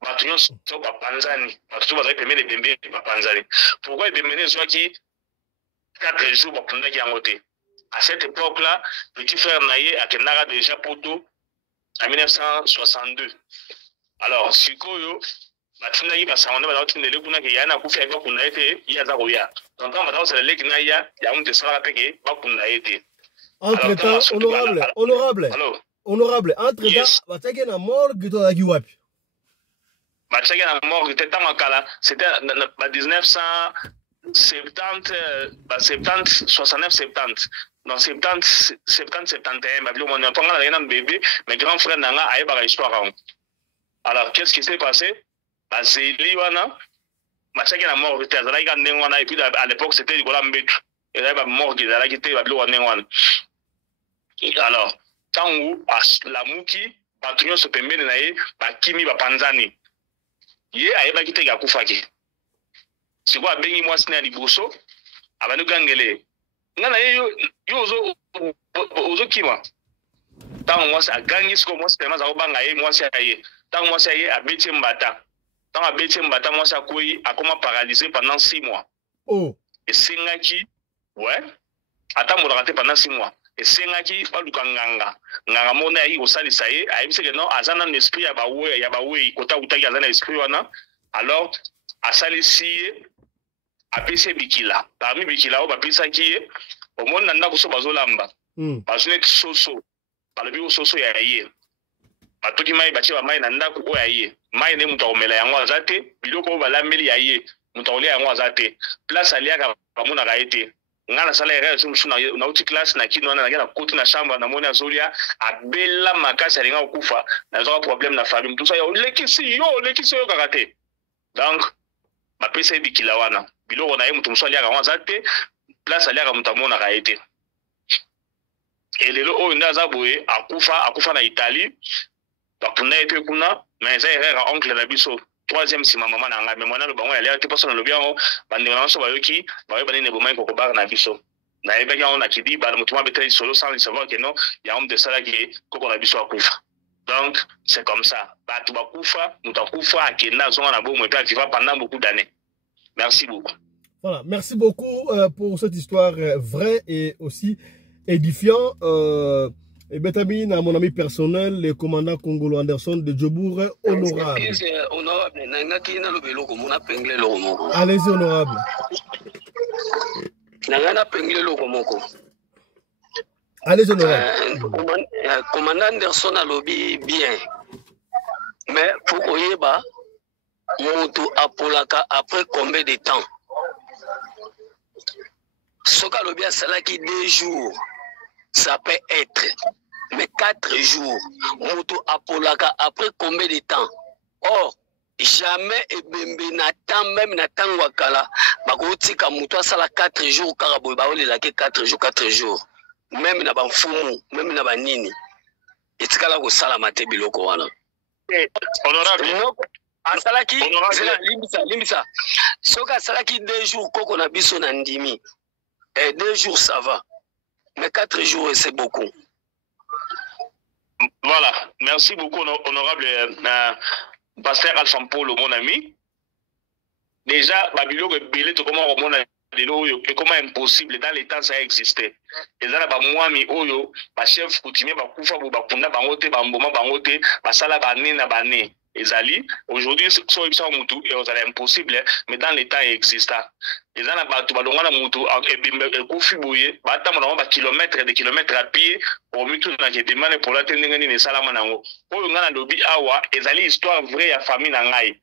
batu nyonso bapanzani batu bazali pembeni pembeni bapanzani pourquoi ebemene zwaki 4 jours bakundaki yango te. À cette époque-là, petit frère Naye a kenara déjà poto en 1962. Alors, sikoyo batundaki basangana batundele kuna ke yana kufa ba kuna ete ya za koya. Donc quand batao sele kina ya munte sala peke ba kuna ete. Entre-temps, honorable, entre-temps, batake na morgue to daki wapi? Batake na morgue te tanga kala, c'était en 1970, 69, 70. Dans 70, 71, on a pas un bébé, mais grand frère n'a pas eu une histoire. Alors, qu'est-ce qui s'est passé? C'est Liwana, Machak est mort, et puis à l'époque, c'était Nicolas Mbek. Et là, il est mort, il a quitté Babylone. Alors, tant où la Mouki, Patron se permet de naïe, Kimi Bapanzani. Yé, il a quitté Yakufaki. C'est quoi, Bengi Moisne à Liboso, avant de gangler. Nana yo ozo kima tango mwasi agangi siko mwasi tellement za obanga ye mwasi aye tango mwasi aye abeti mbata tango abeti mbata mwasi akoyi akoma paralysé pendant 6 mois. Oh, et sengaki ouais ata mo raté pendant 6 mois et sengaki baluka nganga mona ayi osalisa ye ayebise que non azana n'esprit ya bawe kota utaki azana esprit wana alors asalisi apese bikila parmi bikila o bapesa ki au monde nanda ko so bazolamba bazone soso balobi soso ya ye batoki mai bache ba mai nanda ko ya ye mai ne muto omela yango azate biloko balambeli ya ye muto ole yango azate place aliaka bamuna ka ete ngana sala ya so msuna na uti class na kino na na koti na chambre na mona zolia abela makasi alinga okufa na zo problème na famille tout ça yo lekisi yo kakate donc bapesa bikila wana biloko na ye mutu muso aliaka wanza te place aliaka mutu amona ka ete elelo oyo nde aza boye akufa na Italie bakunda ye pe kuna mais eza erreur oncle na biso troisième sima mama na ngai mais mwana lo bango yalia te poso na lobi yango bandeko na biso bayoki bayoki banini bomai kokobaka na biso nayebaki yango na kidiba na mutu mabeteli solo sans le savoir que non yango mutu esalaki koko na biso akufa. Donc c'est comme ça bato bakufa mutu akufa akenda azonga na bomo epe aviva pendant beaucoup d'années. Merci beaucoup. Voilà, merci beaucoup pour cette histoire vraie et aussi édifiant. Et Betami, mon ami personnel, le commandant congolo Anderson de Djobour, honorable. Allez-y, honorable. Allez-y, honorable. Commandant Anderson a lobby bien. Mais pour Oyeba, Moto Apolaka après combien de temps? Soka lobia salaki 2 jours, ça peut être, mais 4 jours. Moto Apolaka après combien de temps? Or, jamais ebembe n'attend même n'attend wakala. Bakoti kamuto sala 4 jours karaboy baoli la 4 jours. Même na banfumu, même na banini. Etikala ko sala mate biloko wana. Honorable. Asalaki limbisa soka salaki 2 jours koko na biso na ndimi 2 jours ça va mais 4 jours c'est beaucoup. Voilà, merci beaucoup honorable pasteur Alpha Paul mon ami. Déjà babilo que billet comment on a comment impossible dans les temps ça existait. Et là ba mwami oyo ba chef coutumier ba kufa ba kunda bangote ba mboma bangote ba sala ba nina ba ne. Ezali aujourd'hui so mutu et ozala impossible mais dans l'état existant ezana batu balongana mutu e kufi boye bata mona ba kilomètres de kilomètres à pied au mutu na ke demande pour la tenir ni salama nango oyo ngana lobi awa ezali histoire vraie ya famille na ngai.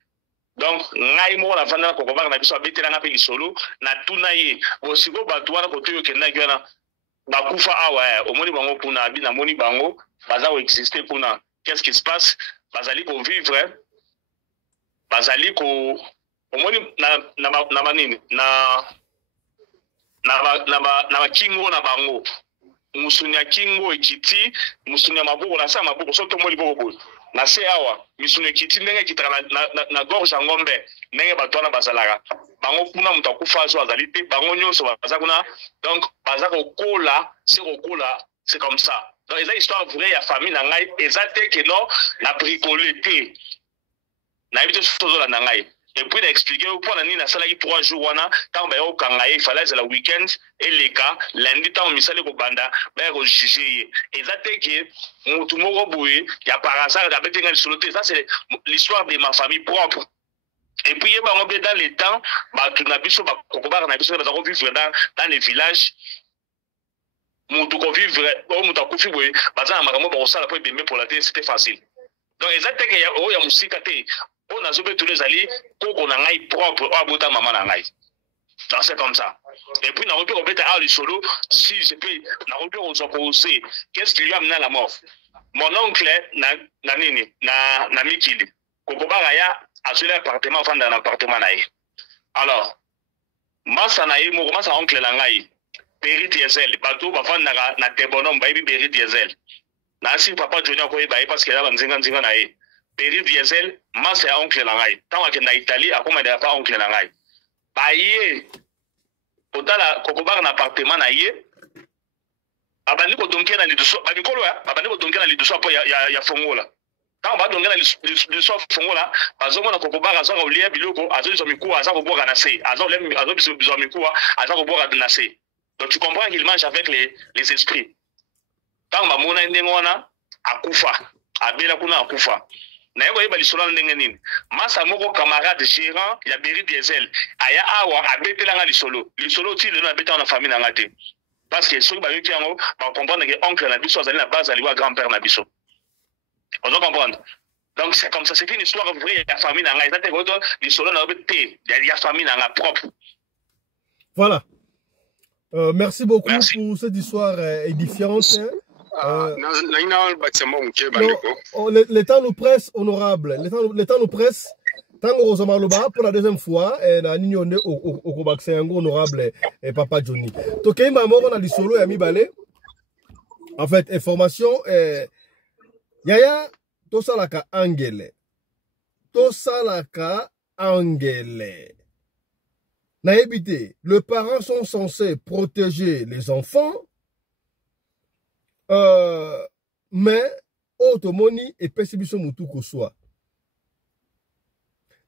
Donc ngai mo la vanda ko ba na biso betela na pe lisolo na tunaye osiko batu wana ko tuyo kenda kiona ba kufa awa omoni bango kuna bi na moni bango baza ko exister kuna. Qu'est-ce qui se passe? Bazali ko vivre bazali ko omoni na manini na na ba kingo na bango musuni ya kingo ekiti musuni ya maboko na sa maboko so to moli boko na se awa misuni ekiti ndenge kitaka na gorge ya ngombe ndenge bato na bazalaka bango kuna mutu akufa so azali te bango nyonso baza kuna donc baza kokola c'est comme ça donc eza histoire vraie ya famille na ngai eza te ke non na bricolé te na yebi te sozola na ngai. Et puis, il a expliqué pourquoi on a salari 3 jours. Quand il fallait le week-end et les cas, lundi, quand on a mis le banda, on a jugé. Et ça, c'est que, il y a par hasard, ça, c'est l'histoire de ma famille propre. Et puis, dans les temps, on a vu dans les villages. C'était facile. Donc, exactement, il y a musique. On a sauvé tous les alliés, qu'on a un propre, on a maman na ngai. Donc c'est comme ça. Et puis, on a repris le solo, si je peux, on a repris aux opposés. Qu'est-ce qui lui a amené à la mort? Mon oncle, na Mikili, Kokobagaya a sur l'appartement, enfin dans l'appartement naï. Alors, Massa naï, mon oncle Langaï, Péri Diesel, bateau, bafan na Tebonom, baby Péri Diesel. Nasi papa Junior Koy, parce qu'il y a un zingan naï. Péri Diesel, moi c'est oncle Langai. Tant que na Italie, à comment il n'y a pas oncle Langai. Baye, autant la Kokobar un appartement naïe. Abani ko donker na liduso, abani ko loya, abani ko donker na liduso apo ya fongola. Quand on va donker na liduso fongola, azo mona Kokobar azo ko lia biloko, azo zo miku azo ko boka na se, azo biso miku azo ko boka na se. Donc tu comprends qu'il mange avec les esprits. Quand ma mona ndengona akufa, abela kuna akufa. Na yego yeba lisolo ndenge nini masa moko camarade gérant ya Berry Diesel aya awa abetela nga lisolo ti le na beta na famille na ngate parce que ceux ba yoki yango ba comprendre que oncle na biso azali na base ali wa grand-père na biso on doit comprendre donc c'est comme ça c'est une histoire vraie ya famille na ngate ko lisolo na bete ya famille na nga propre. Voilà, merci beaucoup pour cette histoire édifiante. Le temps nous presse, honorable. Le temps nous presse. Tant qu'on se pour la deuxième fois, na ninyonde au Kobaxengo honorable et Papa Johnny. Tokei maman on a du solo et ami balé. En fait, information Yaya tosalaka angele. Na évité, les parents sont censés protéger les enfants. Mais automoni et pesibiso mutu ko soit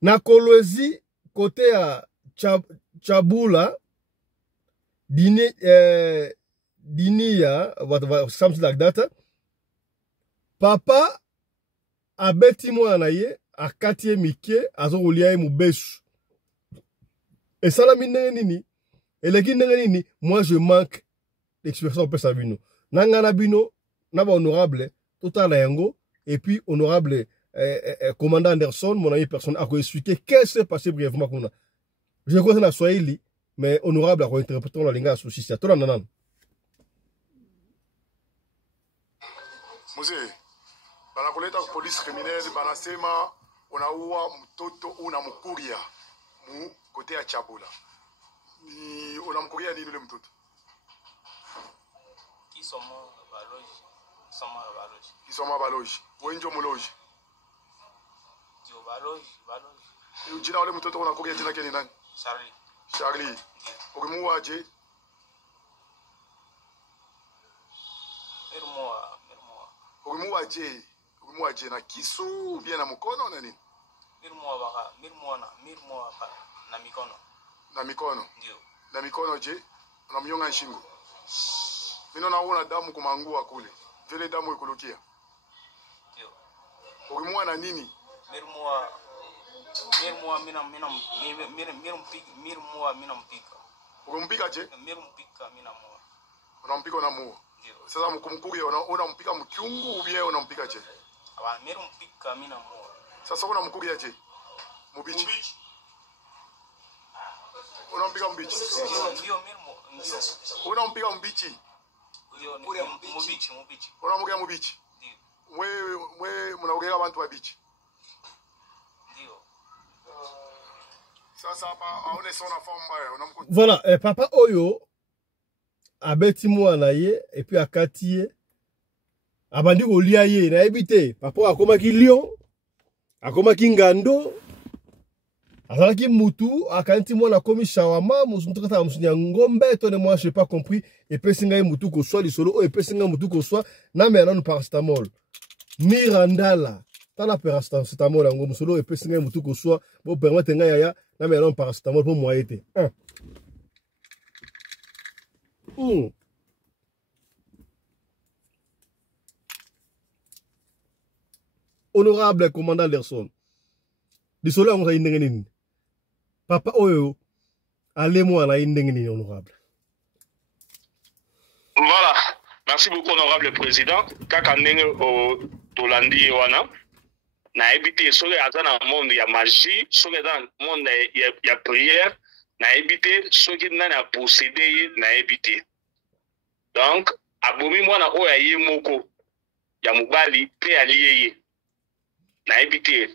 na Kolwezi côté à Chabula dini ya something like that papa abeti mwana ye akatie mike azolia mubesu et ça la nini et le nini moi je manque d'expression pour ça bino nangana bino naba honorable total yango et puis honorable commandant Anderson mon ami personne a expliqué qu'est-ce qui s'est passé brièvement kuna je crois que na Swahili mais honorable a interprété la linga souci ça to nanan Mzee bana kuleta police criminelle banasema unaua mtoto unamkuria mu kote ya Chabula ni unamkuria nini yule mtoto Kisoma baloji. Wenjo muloji. Yo baloji. Jina wale mtoto unakuja jina gani nani? Charlie. Ukimuaje? Ukimuaje na kisu bien na mkono na nini? Na mikono. Na mikono. Ndio. Na mikono je? Unamnyonga shingo. Mimi naona damu kumangua kule. Vile damu ikulukia. Ndio. Ukimua na nini? Mirmua mina mpika. Ukimpika je? Mirumpika mina mua. Unampika na mua. Ndio. Sasa mkumkuria unampika mchungu ubie unampika je? Aba mirumpika mina mua. Sasa unamkuria je? Mubichi. Unampika mbichi. Ndio mirmo. Ndio. Unampika mbichi. Ndio mubichi. Unamukia mubichi. Ndio. Mwe mnaogea abantu wa bichi. Ndio. Sasa hapa aone sona forme mbaya. Voilà, papa Oyo abeti mwana ye et puis akati ye abandi kolia ye na ebite papa akomaki lion akomaki ngando azalaki mutu akanti mwana komi shawama mutu kata musunya ngombe to ne moi j'ai pas compris et pesinga mutu ko soit lisolo et pesinga mutu ko soit na me na paracetamol mirandala tala paracetamol ngo musolo et pesinga mutu ko soit bo permettre nga ya na me na paracetamol pour moi été Honorable commandant Lerson, disolo on a indengeni. Papa oyo, allez-moi la indengeni honorable. Voilà, merci beaucoup honorable président. Kaka ndenge o tolandi wana na ebité soki aza na monde ya magie, soki aza na monde ya prière, na ebité soki nani a possédé na ebité. Donc abomi mwana oyo aye moko ya mobali pe aliye na ebité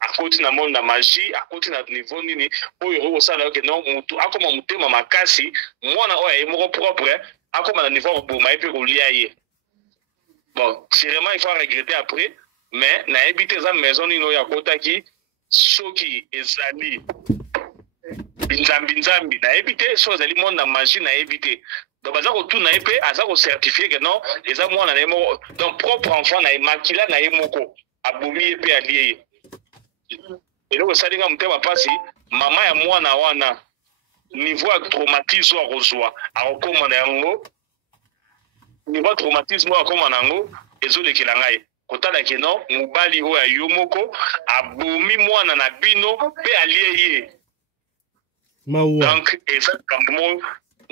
akoti na monde na magie akoti na niveau nini oyo osala ke non mutu akoma mutema makasi mwana oyo aye moko propre akoma na niveau boma epe kolia ye. Bon, sûrement il faut regretter après, mais na ebité za maison nino ya kotaki soki ezali binzambi na ebité so ezali monde na magie na ebité. Donc baza ko tout na epé aza ko certifier que non eza mwana na moko donc propre enfant na makila na moko abomi epé alié. Et donc ça dinga mutema pasi mama ya mwana wana niveau ya traumatisme akozwa akoma na yango niveau traumatisme akoma na yango ezolekela ngai kotala ke non mobali oyo ayo moko abomi mwana na bino pe alié. Donc eza kambo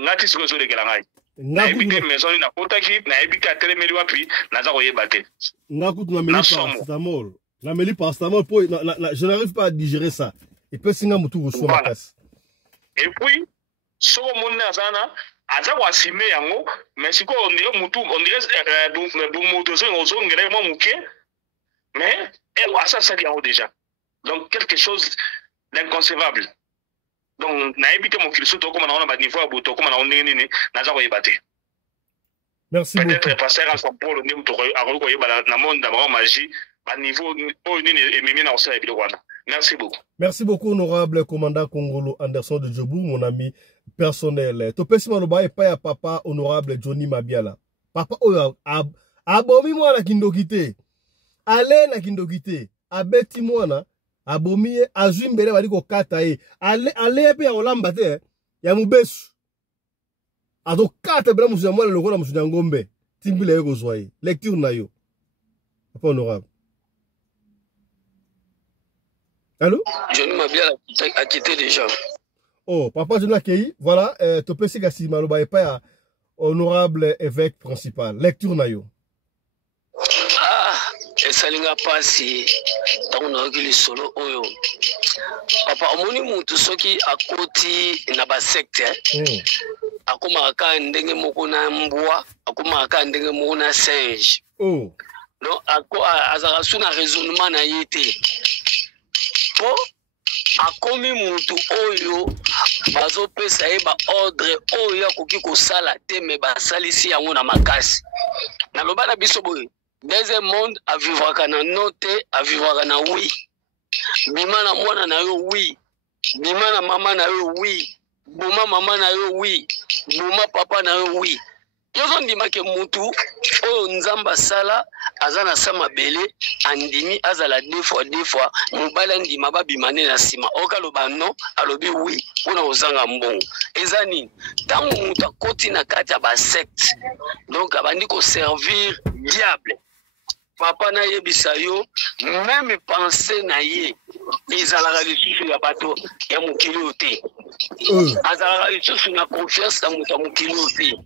ngati siko ezolekela ngai na ebite maison na kotaki na ebite atelemeli wapi naza koyeba te ngakutu na meli paracetamol na meli paracetamol po je n'arrive pas à digérer ça et puis singa mutu ko so makasi et puis so monna azana aza ko asime yango mais siko on dirait mutu on dirait bu mutu so ozo ngere mo muke mais elle ça ça yango déjà donc quelque chose d'inconcevable. Donc na ebite mo kiliso to koma na ona ba niveau ya boto koma na ondenge nini naza ko yebate. Merci beaucoup. Peut-être passer à son pôle ni muto ko ko yeba na monde da magie ba niveau o nini emimi na osala biloko wana. Merci beaucoup. Merci beaucoup honorable commandant Kongolo Anderson de Djobou mon ami personnel. To pesi maloba e pa ya papa honorable Johnny Mabiala. Papa oyo abomi mwana kindokite. Ale na kindokite. Abeti mwana abomi azwi mbele bali ko kata e ale pe ya olamba te ya mubesu azo kata bela musu ya mwana lokola musu ya ngombe timbile yeko zwaye lecture na yo papa honorable. Allô Johnny Mabiala a quitté déjà. Oh papa Johnny Akei voilà to pesi kasi maloba e pa ya honorable évêque principal lecture na yo. Esalinga pasi tango na okili solo oyo papa omoni mutu soki akoti na ba secte akoma ka ndenge moko na mbwa akoma ka ndenge moko na singe no azaka suna raisonnement na yete po akomi mutu oyo bazo pesa ye ba ordre oyo akoki kosala te me basalisi yango na makasi na loba na biso boye. Deuxième monde à vivre kana note à vivre kana oui. Bima na mwana na yo oui. Bima na mama na yo oui. Buma mama na yo oui. Buma papa na yo oui. Yozo ndima ke mutu oyo nzamba sala azana sama bele andimi azala deux fois mobala ndima babimane na sima oka lobano alobi oui ona ozanga mbongo ezani tango mutu akoti na kati ya ba secte donc abandi ko servir diable. Papa na yebisa yo même penser na ye ezalaka lisusu ya bato ya mokili ote azalaka lisusu na confiance na mutu ya mokili ote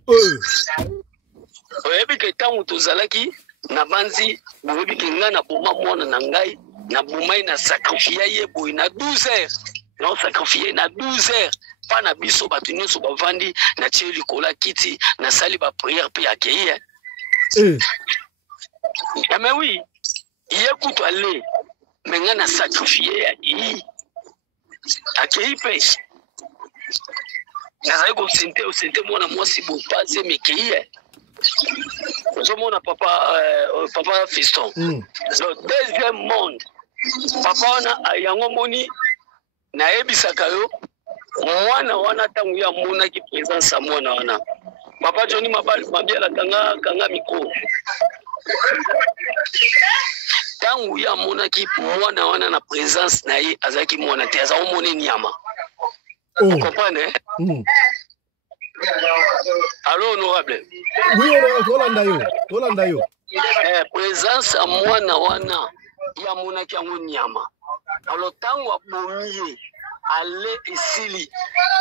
oyebi ke ntango tozalaki na banzi boyebi ke ngai na boma mwana na ngai na bomai na sakrifia ye boye na 12 heures na sakrifie na 12 heures pa na biso bato nyonso bavandi na tie likola kiti na sali ba prière pe akei mais oui, il y a tout aller. Mais on a sacrifié à qui pêche. nazali kosente mwana mwasi bopaze mekeye ozomona papa Fiston deuxième monde papa wana yango moni nayebisaka yo mwana wana ntango ya monaki présence ya mwana wana papa Johnny Mabiala kanga mikro ntango ya monaki mwana wana na présence na ye azalaki mwana te aza omone nyama vous comprenez Allô, honorable. Oui, honorable, Tolanda yo. Présence à mwana wana ya monaki yango nyama. Alors tango abomiye ale esili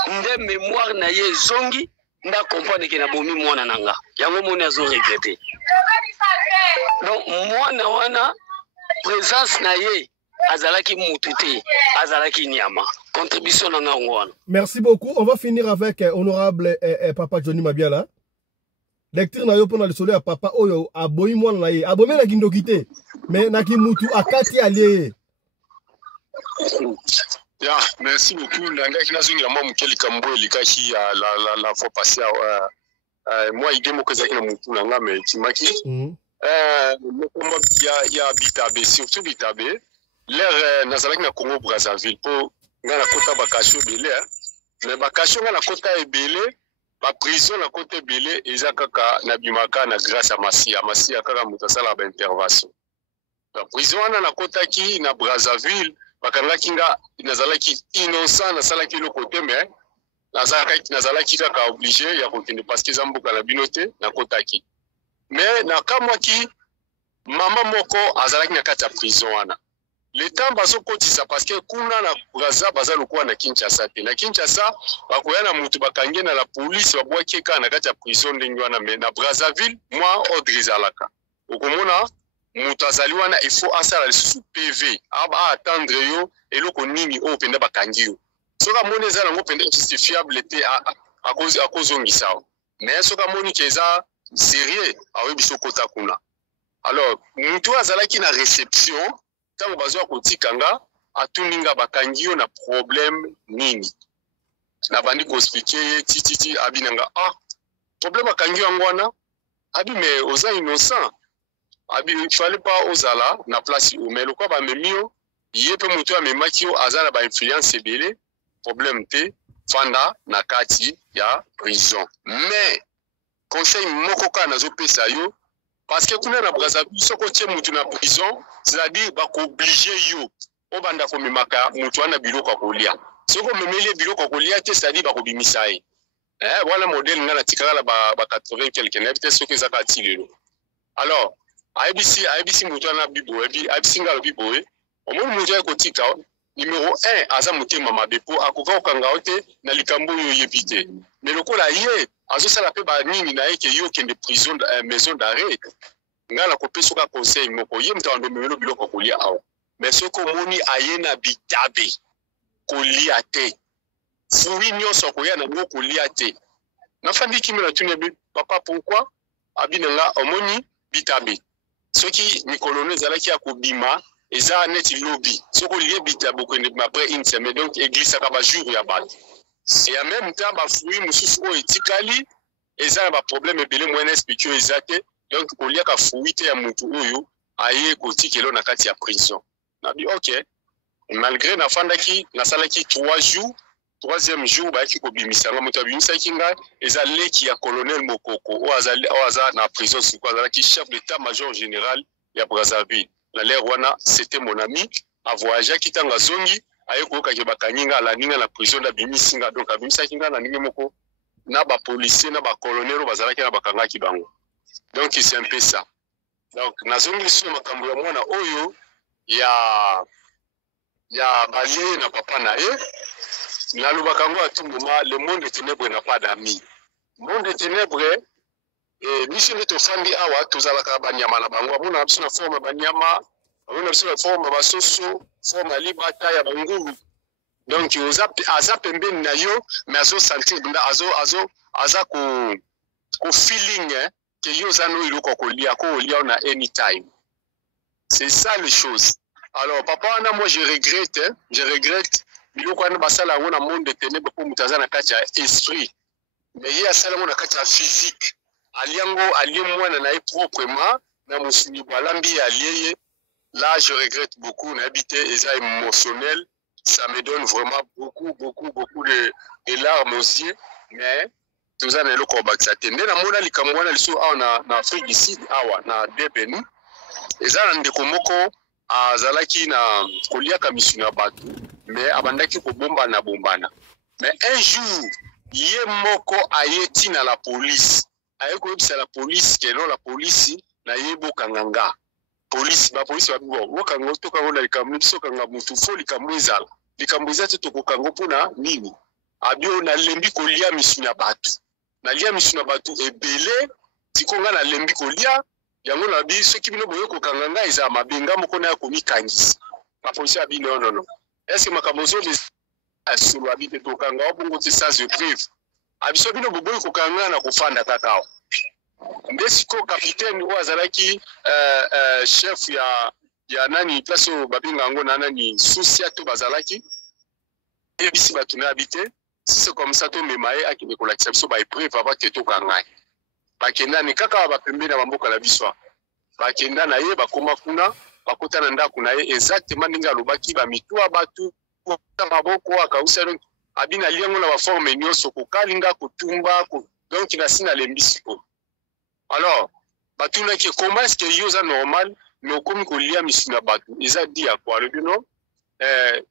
nde mémoire na ye zongi nda comprendre que na bomi mwana nanga. Yango mona azo regretter. Donc mwana wana présence na ye azalaki mutu te, azalaki nyama. Contribution nanga ngwana. Merci beaucoup. On va finir avec honorable Papa Johnny Mabiala. Lecture na yo pona le soleil à papa oyo aboyi mwana na ye. Abome na kindokite. Mais na kimutu akati aliye. Ya, merci beaucoup. Nanga kina zungi na mwa mkeli kambo likashi la fois passé moi idemo kozaki na mutu nanga me timaki. Mokomba ya Bitabe, surtout Bitabe. L'air nazalaki na Congo Brazzaville pour ngana kota bakasho belé mais bakasho ngana kota ebelé ba prison na kota ebelé eza kaka na bimaka na grâce à Masia kaka mutasala ba intervention la prison na kota ki na Brazzaville bakangaki nga nazalaki innocent na salaki le côté mais nazalaki kaka obligé ya kokende parce que zambuka na binote na kota ki mais na kamwa ki mama moko azalaki na kata prison wana L'État bazo kotisa parce que kuna na Brazza baza lokuwa na Kinshasa te. Na Kinshasa bakoya na mutu bakange na la police babwaki ka na kati ya prison ndenge wana mais na Brazzaville moi Audrey Zalaka. Okomona mutu azaliwa na il faut asala sous PV aba attendre yo eloko nini o penda bakangi yo. Soka moni ezala ngo penda justifiable te a cause ngisa. Mais soka moni keza sérieux awe biso kota kuna. Alors mutu azalaki na réception tango bazwa kotikanga atuninga bakangio na problème nini na bandi ko expliquer titi abinanga problème bakangio ngwana abi mais oza innocent abi il fallait pas ozala na place umelo kwa ba memio yepe mutu amemakio azala ba influence belé problème te fanda na kati ya prison mais conseil moko kana zo pesa yo parce que kuna na Brazzaville soko tie mutu na prison c'est-à-dire ba ko obligé yo obanda ko mimaka mutu ana biloko kolia soko memeli biloko kolia te c'est-à-dire ba ko bimisa ye voilà modèle ngana tikala ba 80 quelque net soko ezaka tilelo alors IBC mutu ana bibo IBC ngalo bibo omo mutu ya kotika numéro 1 aza mutema mabepo akoka okanga ote na likambo yo yebite mais lokola ye azosala pe ba nini na yeke yo kende prison maison d'arrêt ngala kopesa ka conseil moko ye mtando memelo biloko kolia awo mais soko moni ayena Bitabe kolia te fui nyonso koya na ngo kolia te na fandi kimela tune papa pourquoi abinanga omoni Bitabe soki mikolono ezalaki akobima eza neti lobby soko lié Bitabe ko ne après une semaine donc église ka ba jour ya bat et en même temps ba fruit mususu o etikali eza ba problème ebele moyen expliquer ezate donc kolia ka fruit te ya mutu oyo aye kotikelo na kati ya prison na bi OK malgré na fandaki na salaki 3 jours troisième jour ba ki ko bimisanga mutu abimisa kinga eza leki ya colonel Mokoko o aza na prison c'est quoi qui chef d'état-major général ya Brazzaville la l'air wana c'était mon ami a voyagé kitanga zongi aye ko ka ke bakanyinga la ninga la prison da bimisinga donc abimisa kinga na ninga moko na ba policier na ba colonel bazalaki na bakanga kibango donc c'est un peu ça donc nazongi sur makambo ya mwana oyo ya balie na papa na na lubakango atunguma le monde des ténèbres n'a pas d'amis monde des ténèbres mission de tofandi awa tozalaka banyama na bango abona biso na forme banyama abona biso na forme basoso forme libata ya bangulu donc aza pembeni na yo mais azo sentir aza ko feeling que yo zano iloko kolia na anytime c'est ça les choses alors papa moi je regrette biloko wana basala yango na monde ténèbre mpo moto aza na kati ya esprit mais ye asala yango na kati ya physique aliango alie mwana na ye proprement na mosuni alambi ye alie ye. Là je regrette beaucoup nayebi te eza émotionnel, ça me donne vraiment beaucoup de larmes aux yeux mais toza na eloko bakisa te nde namona likambo wana liso awa na Afrique du Sud awa na Debeni eza na ndeko moko azalaki na koliaka misuni ya bato mais abandaki kobombana mais un jour ye moko aye tina la police aye koyebisa la police que non la police na ye bokanganga police ba police ba bokanga tokango na likambo biso kanga mutu fo likambo eza te tokokango mpona nini abio na lembi kolia misuni ya bato na lia misuni ya bato ebele tikonga na lembi kolia yango na bi soki bino boye kokanganga eza mabenga moko na komikangisa ba police abi non est-ce que makambo zo les asulu abi te tokanga obongo te sans je prive abiso bino boboyi kokanga na kofanda kakao ndesiko capitaine oyo azalaki chef ya nani place oyo babinga yango na nani susia to bazalaki ebisi bato na abi te si c'est comme ça tomema ye akende kolakisa biso baepreuve avant ke tokanga bakendani kaka bapembeni na bamboka na biso bakenda na ye bakoma kuna bakota na ndako na ye exactement ndenge alobaki bamitwa batu maboko akausa abina liango na baforme nyonso kokalinga kotumba donc nasina lembisi po. Alors batunaki comment est-ce que yoza normal mais okomi kolia misuni ya bato eza di ya kwa lobi no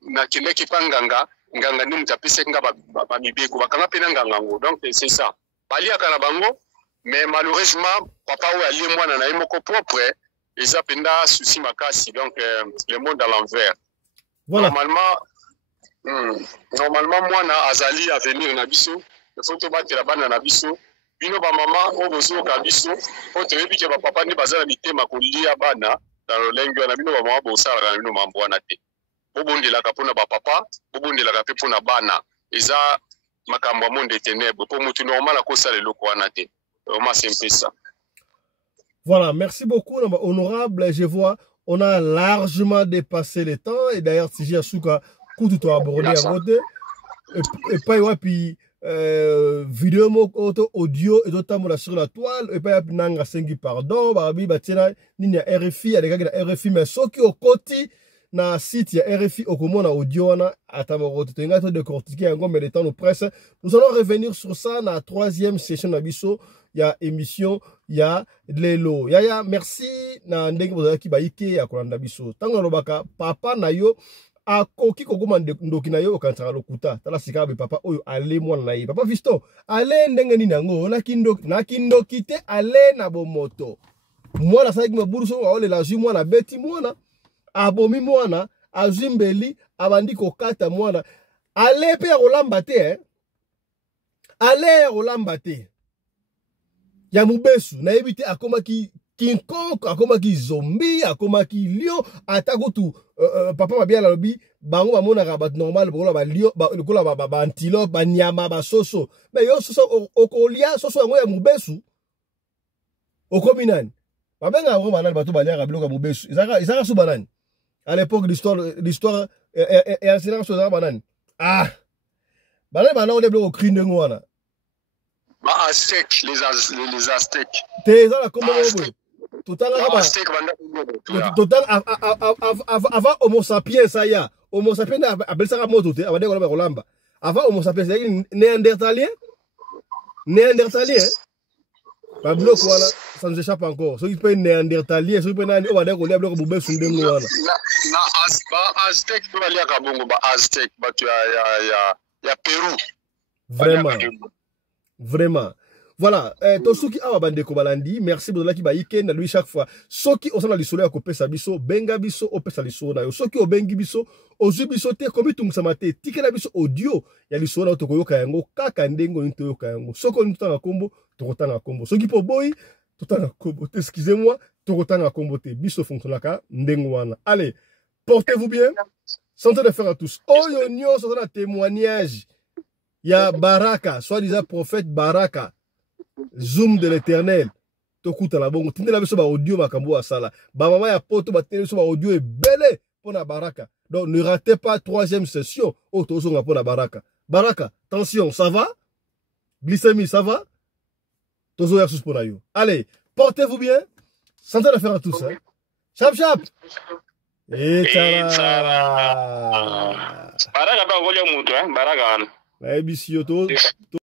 nakendaki pa nganga nde moto apesaki nga bamibeko bakanga mpe na nganga ngo donc c'est ça baliaka na bango mais malheureusement papa oyo alie mwana na ye moko propre eza mpenza souci makasi donc le monde à l'envers. Voilà. Normalement mwana azali avenir na biso faut tobatela bana na biso bino ba mama oyo bozoka biso po toyebi ke bapapa nde baza na mitema kolia bana na lolenge wana bino ba mama bosalaka na bino mambo wana te bobondelaka mpona bapapa bobondelaka mpe mpona bana eza makambo ya monde ténèbre po motu normal akosala eloko wana te vraiment c'est un peu ça. Voilà, merci beaucoup honorable, je vois on a largement dépassé le temps et d'ailleurs si j'ai souka kutu to abordé à côté et pas wapi vidéo moko audio et d'autres sur la toile et pas nanga sengi pardon babi batina nini ya RFI avec la RFI mais soki okoti na site ya RFI okomona audio wana atamoto tenga to décortiquer yango mais le temps nous presse. Nous allons revenir sur ça na troisième session na biso ya émission ya lelo yaya merci na ndenge bozaki baike ya kolanda biso tango lobaka papa na yo akoki kokoma ndoki na yo okantaka lokuta tala sika be papa oyo ale mwana na ye papa Fiston ale ndenge nini yango na kindoki te ale na bomoto mwana saki maburuso wa ole la zwi mwana beti mwana abomi mwana azimbeli abandi kokata mwana ale pe rolamba te ale rolamba te ya mubesu na yebite akomaki King Kong, akomaki zombie, akomaki lion, atako tu papa mabia la lobi, bango ba mona rabat normal, bola ba lion, ba antilope, ba nyama, ba soso. Mais yo soso okolia soso yango ya mubesu. Okominani. Ba benga ngo banani bato balia rabilo ka mubesu. Izaka su banani. À l'époque l'histoire et ancien so za banani. Ah. Banani banani le bloc cri ndengo wana. Ba Aztèques, les Aztèques. T'es là comment total avant homo sapiens saya homo sapiens abelsaka moto te abade ko lamba avant homo sapiens néandertalien ba bloc wala ça nous échappe encore ceux qui peut néandertalien ceux qui peut nani o bade ko lia bloc bubesu ndengo wala na Aztèque to balia ka bongo ba Aztèque ba tu ya Pérou vraiment voilà to soki awa bandeko balandi merci bozola ki baike na lui chaque fois soki osala lisolo ya kopesa biso benga biso opesa lisolo na yo soki obengi biso ozwi biso te komi tungusama te tikela biso audio ya lisolo na tokoyoka yango kaka ndenge oni toyoka yango soki oni totanga kombo tokotanga kombo soki po boyi totanga kombo te excusez-moi tokotanga kombo te biso fonctionnaka ndenge wana. Allez, portez-vous bien, santé de faire à tous. Oyo nyonso na témoignage ya Baraka, soi-disant prophète Baraka, Zoom de l'Éternel. Tokuta la bongo. Tinde la biso ba audio makambo asala. Ba mama ya poto ba tele so ba audio ebele. pour la Baraka. Donc, ne ratez pas 3e session. Oh, tozonga pour la Baraka. Baraka, attention, ça va? Glycémie, ça va? Tozo Yarsus pour la yo. Allez, portez-vous bien. Santé d'affaires à tous. Hein. Chap, chap. Et tara. Baraka ba volio mutu, Baraka. Bisio,